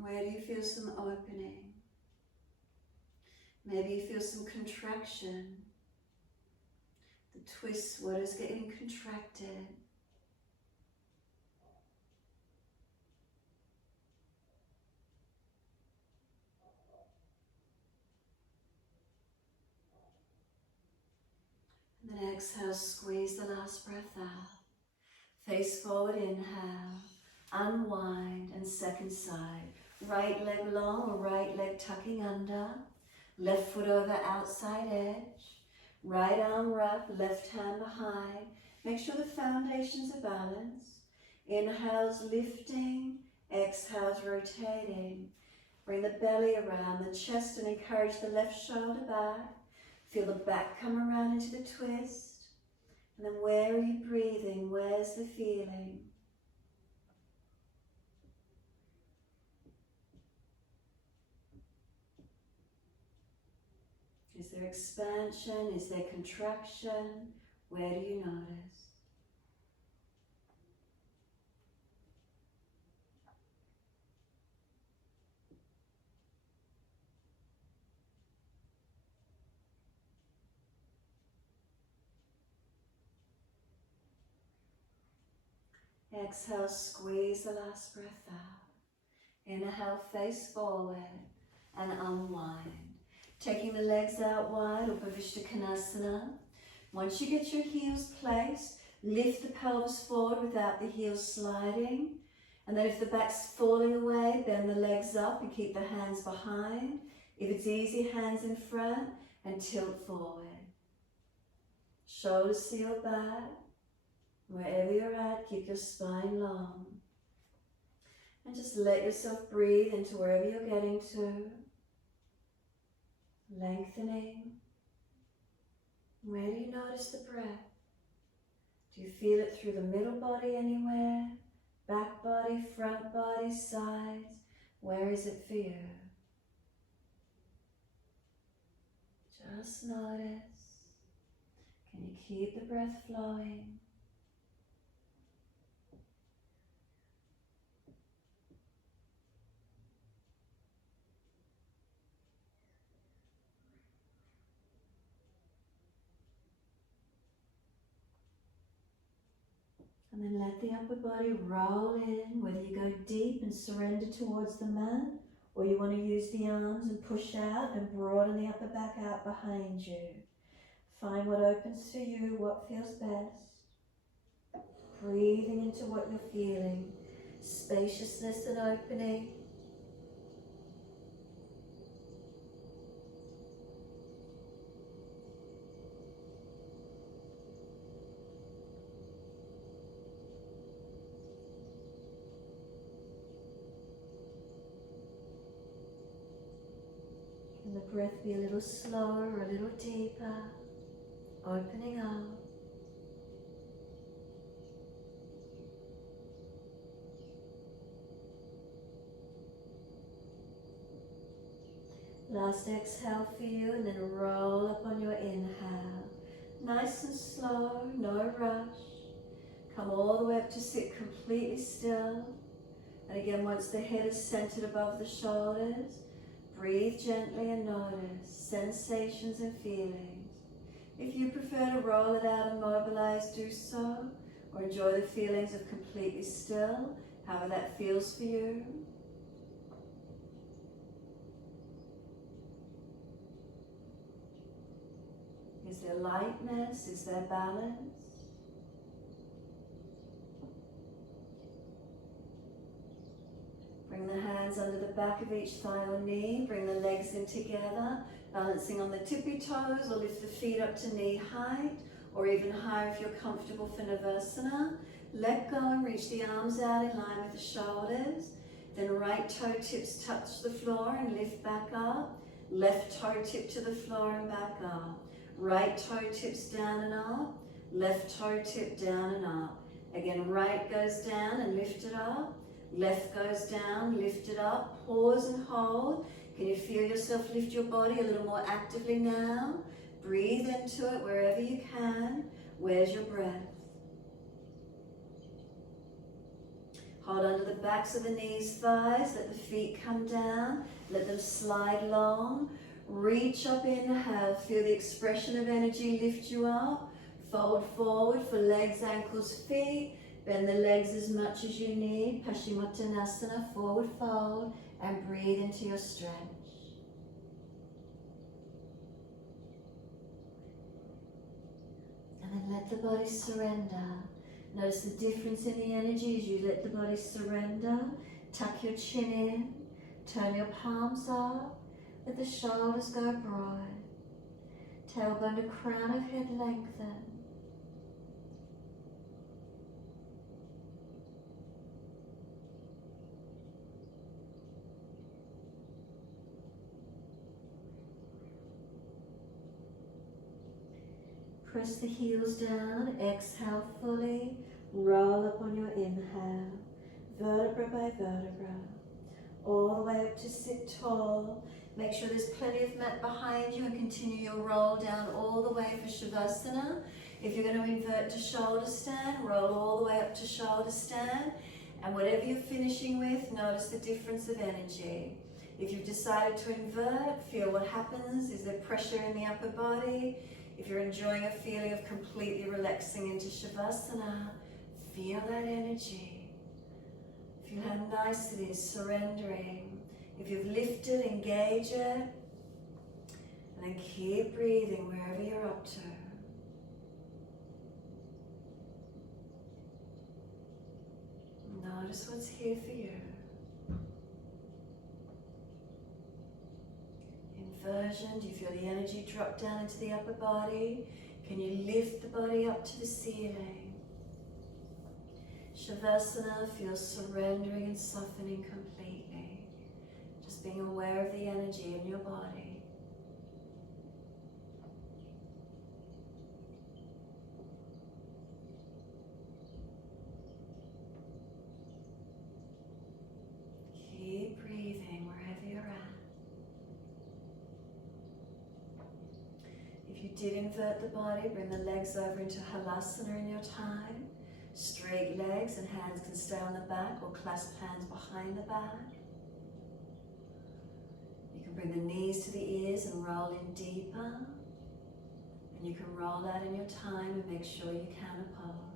Where do you feel some opening? Maybe you feel some contraction. The twist, what is getting contracted? And then exhale, squeeze the last breath out. Face forward, inhale, unwind, and second side. Right leg long or right leg tucking under. Left foot over outside edge. Right arm wrap, left hand behind. Make sure the foundations are balanced. Inhales lifting, exhales rotating. Bring the belly around the chest and encourage the left shoulder back. Feel the back come around into the twist. And then where are you breathing? Where's the feeling? Is there expansion? Is there contraction? Where do you notice? Exhale, squeeze the last breath out. Inhale, face forward and unwind. Taking the legs out wide, Upavishta Konasana. Once you get your heels placed, lift the pelvis forward without the heels sliding. And then if the back's falling away, bend the legs up and keep the hands behind. If it's easy, hands in front and tilt forward. Shoulders seal back. Wherever you're at, keep your spine long. And just let yourself breathe into wherever you're getting to. Lengthening. Where do you notice the breath? Do you feel it through the middle body anywhere? Back body, front body, sides? Where is it for you? Just notice. Can you keep the breath flowing? And then let the upper body roll in, whether you go deep and surrender towards the mat, or you want to use the arms and push out and broaden the upper back out behind you. Find what opens for you, what feels best. Breathing into what you're feeling. Spaciousness and opening. Can the breath be a little slower, a little deeper, opening up. Last exhale for you, and then roll up on your inhale. Nice and slow, no rush. Come all the way up to sit completely still. And again, once the head is centered above the shoulders, breathe gently and notice sensations and feelings. If you prefer to roll it out and mobilize, do so, or enjoy the feelings of completely still, however that feels for you. Is there lightness? Is there balance? Bring the hands under the back of each thigh or knee. Bring the legs in together, balancing on the tippy toes, or lift the feet up to knee height, or even higher if you're comfortable for Navasana. Let go and reach the arms out in line with the shoulders. Then right toe tips touch the floor and lift back up. Left toe tip to the floor and back up. Right toe tips down and up. Left toe tip down and up. Again, right goes down and lift it up. Left goes down, lift it up, pause and hold. Can you feel yourself lift your body a little more actively now? Breathe into it wherever you can. Where's your breath? Hold under the backs of the knees, thighs. Let the feet come down. Let them slide long. Reach up, inhale. Feel the expression of energy lift you up. Fold forward for legs, ankles, feet. Bend the legs as much as you need. Paschimottanasana, forward fold. And breathe into your stretch. And then let the body surrender. Notice the difference in the energy as you let the body surrender. Tuck your chin in. Turn your palms up. Let the shoulders go broad. Tailbone to crown of head lengthen. Press the heels down, exhale fully, roll up on your inhale, vertebra by vertebra, all the way up to sit tall. Make sure there's plenty of mat behind you and continue your roll down all the way for Shavasana. If you're going to invert to shoulder stand, roll all the way up to shoulder stand. And whatever you're finishing with, notice the difference of energy. If you've decided to invert, feel what happens. Is there pressure in the upper body? If you're enjoying a feeling of completely relaxing into Shavasana, feel that energy. Feel how nice it is, surrendering. If you've lifted, engage it. And then keep breathing wherever you're up to. Notice what's here for you. Inversion, do you feel the energy drop down into the upper body? Can you lift the body up to the ceiling? Shavasana, feel surrendering and softening completely. Just being aware of the energy in your body. Keep breathing wherever you're at. If you did invert the body, bring the legs over into Halasana in your time. Straight legs and hands can stay on the back or clasp hands behind the back. You can bring the knees to the ears and roll in deeper. And you can roll out in your time and make sure you counterpose.